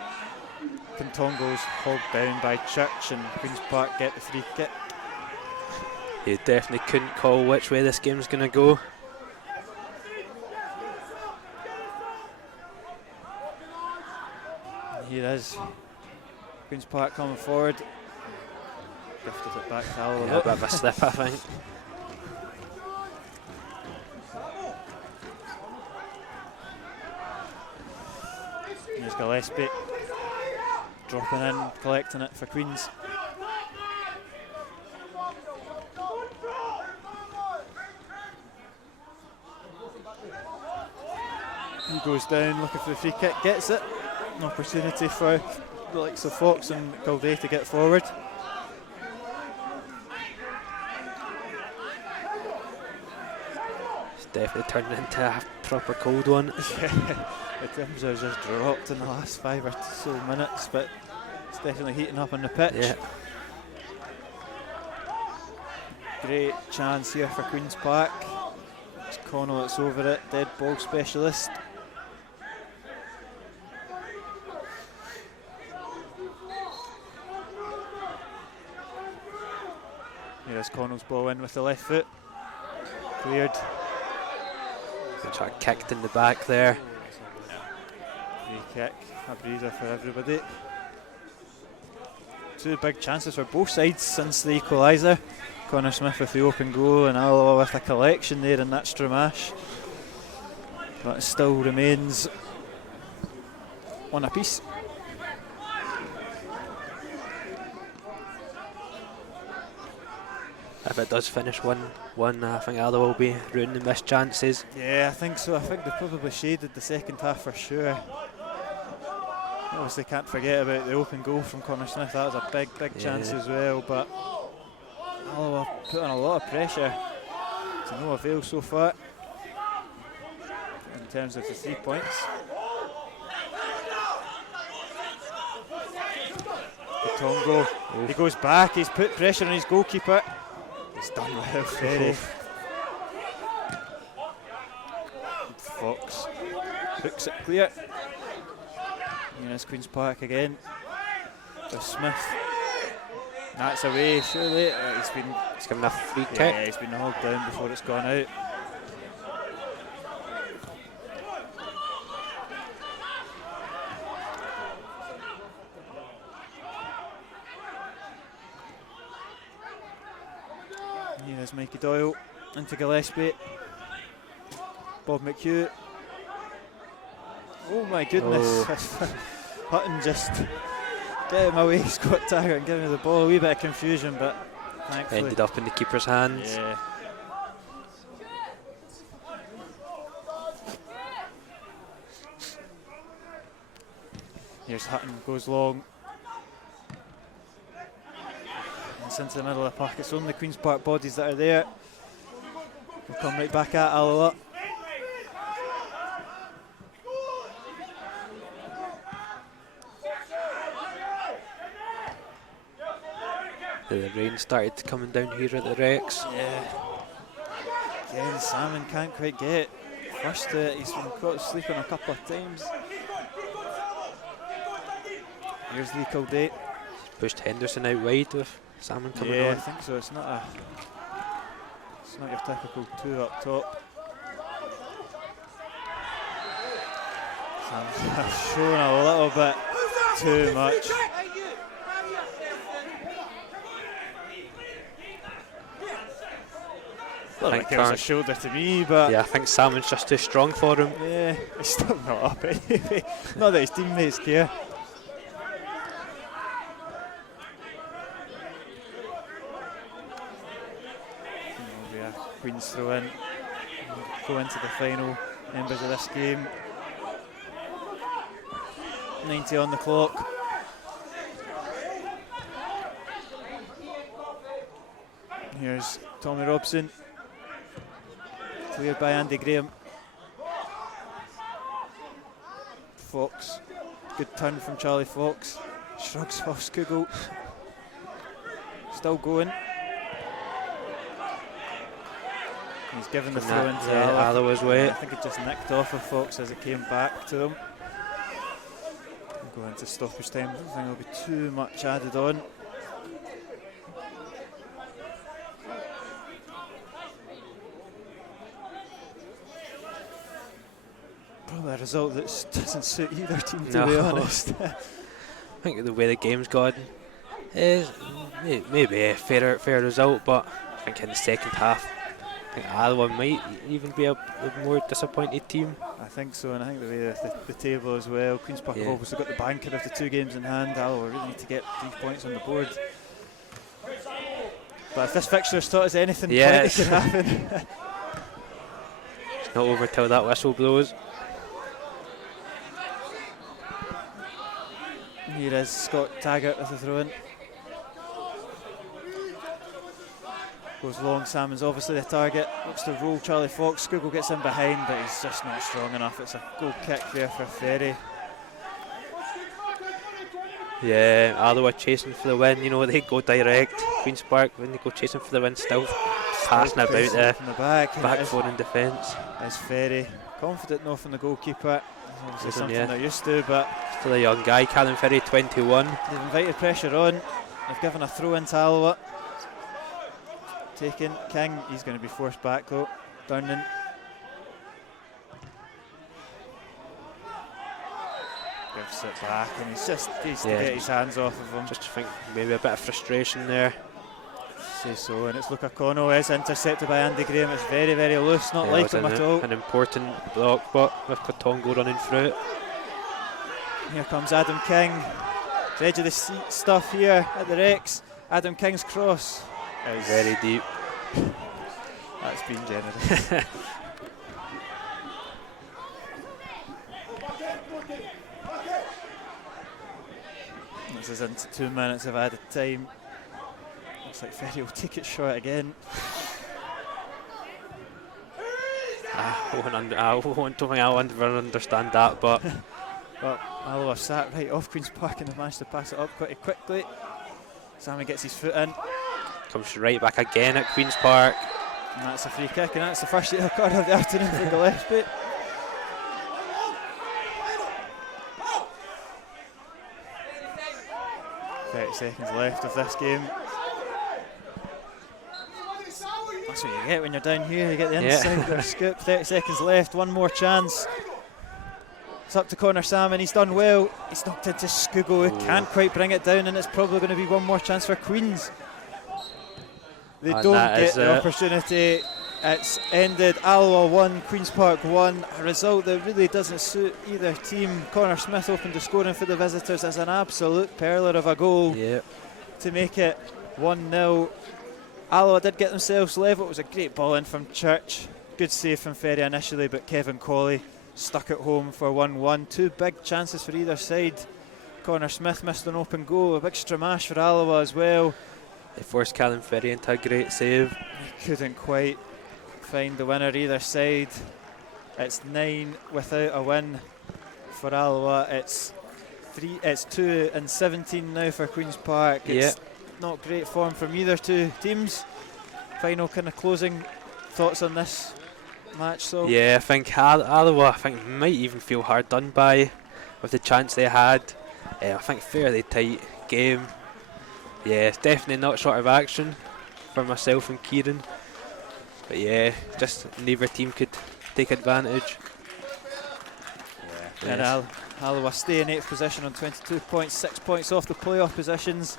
Contongo's hauled down by Church, and Queen's Park get the free kick. You definitely couldn't call which way this game's going to go. And here is Queen's Park coming forward. Gifted it back to Alloa. Yeah, a bit of a slip, I think. Here's Gillespie dropping in, collecting it for Queens. He goes down looking for the free kick, gets it. An opportunity for the likes of Fox and Gilday to get forward. It's definitely turning into a proper cold one. The temperatures just dropped in the last 5 or so minutes, but it's definitely heating up on the pitch. Yeah. Great chance here for Queen's Park. It's Connell that's over it, dead ball specialist. Here's Connell's ball in with the left foot. Cleared. Good shot kicked in the back there. Free kick, a breather for everybody. Two big chances for both sides since the equaliser. Connor Smith with the open goal and Alloa with a collection there in that Stramash. But it still remains one apiece. If it does finish 1-1, I think Alloa will be ruining the missed chances. Yeah, I think so. I think they probably shaded the second half for sure. Obviously can't forget about the open goal from Connor Smith. That was a big chance as well, but Alloa put on a lot of pressure to no avail so far. And terms of the 3 points. Tongo, he goes back, he's put pressure on his goalkeeper. He's done well, Ferry. Fox hooks it clear. Here's Queen's Park again. With Smith. That's away, surely. He's given a free kick. Yeah, he's been hauled down before it's gone out. Here's Mikey Doyle into Gillespie. Bob McHugh. Oh my goodness. Hutton just get him away, Scott Taggart, and give him the ball. A wee bit of confusion, but thankfully ended up in the keeper's hands. Yeah. Here's Hutton, goes long. It's into the middle of the park. It's only Queen's Park bodies that are there. We'll come right back at Alloa. The rain started coming down here at the Rex. Yeah. Again, Salmon can't quite get first to it. He's been caught sleeping a couple of times. Here's Lee Kildate. Pushed Henderson out wide with Salmon coming on. Yeah, I think so. It's not your typical two up top. Salmon's shown a little bit too much. Looked like it was a shoulder to me, but yeah, I think Salmon's just too strong for him. Yeah, he's still not up anyway. Not that his teammates care. It'll be a Queen's throw in. Go into the final members of this game. 90 on the clock. Here's Tommy Robson. Cleared by Andy Graham. Fox. Good turn from Charlie Fox. Shrugs off Skugel. Still going. He's given the throw into Alloa's way. I think it just nicked off of Fox as it came back to him. We'll go into stoppage time. I don't think there'll be too much added on. Probably a result that doesn't suit either team, to be honest. I think the way the game's gone is maybe a fair result, but I think in the second half, I think Alloa might even be a more disappointed team. I think so, and I think the way the table as well. Queen's Park have obviously got the banker of the 2 games in hand. Alloa really need to get 3 points on the board. But if this fixture's taught us anything, plenty can happen. It's not over till that whistle blows. Here is Scott Taggart with the throw-in. Goes long, Salmon's obviously the target. Looks to roll Charlie Fox. Skugel gets in behind, but he's just not strong enough. It's a goal kick there for Ferry. Yeah, Alloa chasing for the win. You know, they go direct. Queen's Park, when they go chasing for the win, still passing about there. From the back four in defence. It's Ferry. Confident enough from the goalkeeper. Obviously something they're used to, but still a young guy. Callum Ferry, 21. They've invited pressure on. They've given a throw into Alloa. Taken King. He's going to be forced back though. Durnan. Gives it back, and he's just needs to get his hands off of him. Just think maybe a bit of frustration there. Say so, and it's Luca Cono is intercepted by Andy Graham. It's very, very loose, not like him at all. An important block, but with Katongo running through it. Here comes Adam King. The edge of the seat stuff here at the Rex. Adam King's cross is very deep. That's been generous. This is into 2 minutes of added time. Looks like Ferry will take it short again. I don't think I'll ever understand that, but But Alloa sat right off Queen's Park and have managed to pass it up pretty quickly. Sammy gets his foot in, comes right back again at Queen's Park. and that's a free kick, and that's the first yellow card of the afternoon for Gillespie. Seconds left of this game. That's what you get when you're down here. You get the inside scoop. 30 seconds left. One more chance. It's up to Connor Salmon. He's done well. He's knocked into Skugo. He can't quite bring it down, and it's probably going to be one more chance for Queens. They And don't that get is the it. opportunity. It's ended. Alloa 1, Queen's Park 1. A result that really doesn't suit either team. Connor Smith opened the scoring for the visitors as an absolute perler of a goal Yep. to make it 1-0. Alloa did get themselves level. It was a great ball in from Church. Good save from Ferry initially, but Kevin Colley stuck it home for 1-1. Two big chances for either side. Connor Smith missed an open goal. A big stramash for Alloa as well. They forced Callum Ferry into a great save. He couldn't quite find the winner either side. It's 9 without a win for Alloa. It's 2 and 17 now for Queen's Park. It's not great form from either two teams. Final kind of closing thoughts on this match. So Yeah, I think Alloa might even feel hard done by with the chance they had. I think fairly tight game. Yeah, it's definitely not short of action for myself and Kieran. But yeah, just neither team could take advantage. and Alloa stay in 8th position on 22 points, 6 points off the playoff positions.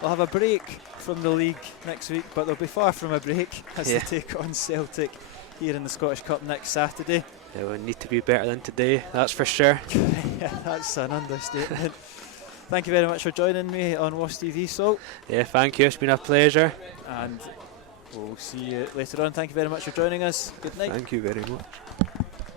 They'll have a break from the league next week, but they'll be far from a break as they take on Celtic here in the Scottish Cup next Saturday. They will need to be better than today, that's for sure. Yeah, that's an understatement. Thank you very much for joining me on WAS TV, Salt. Yeah, thank you, it's been a pleasure. And we'll see you later on. Thank you very much for joining us. Good night. Thank you very much.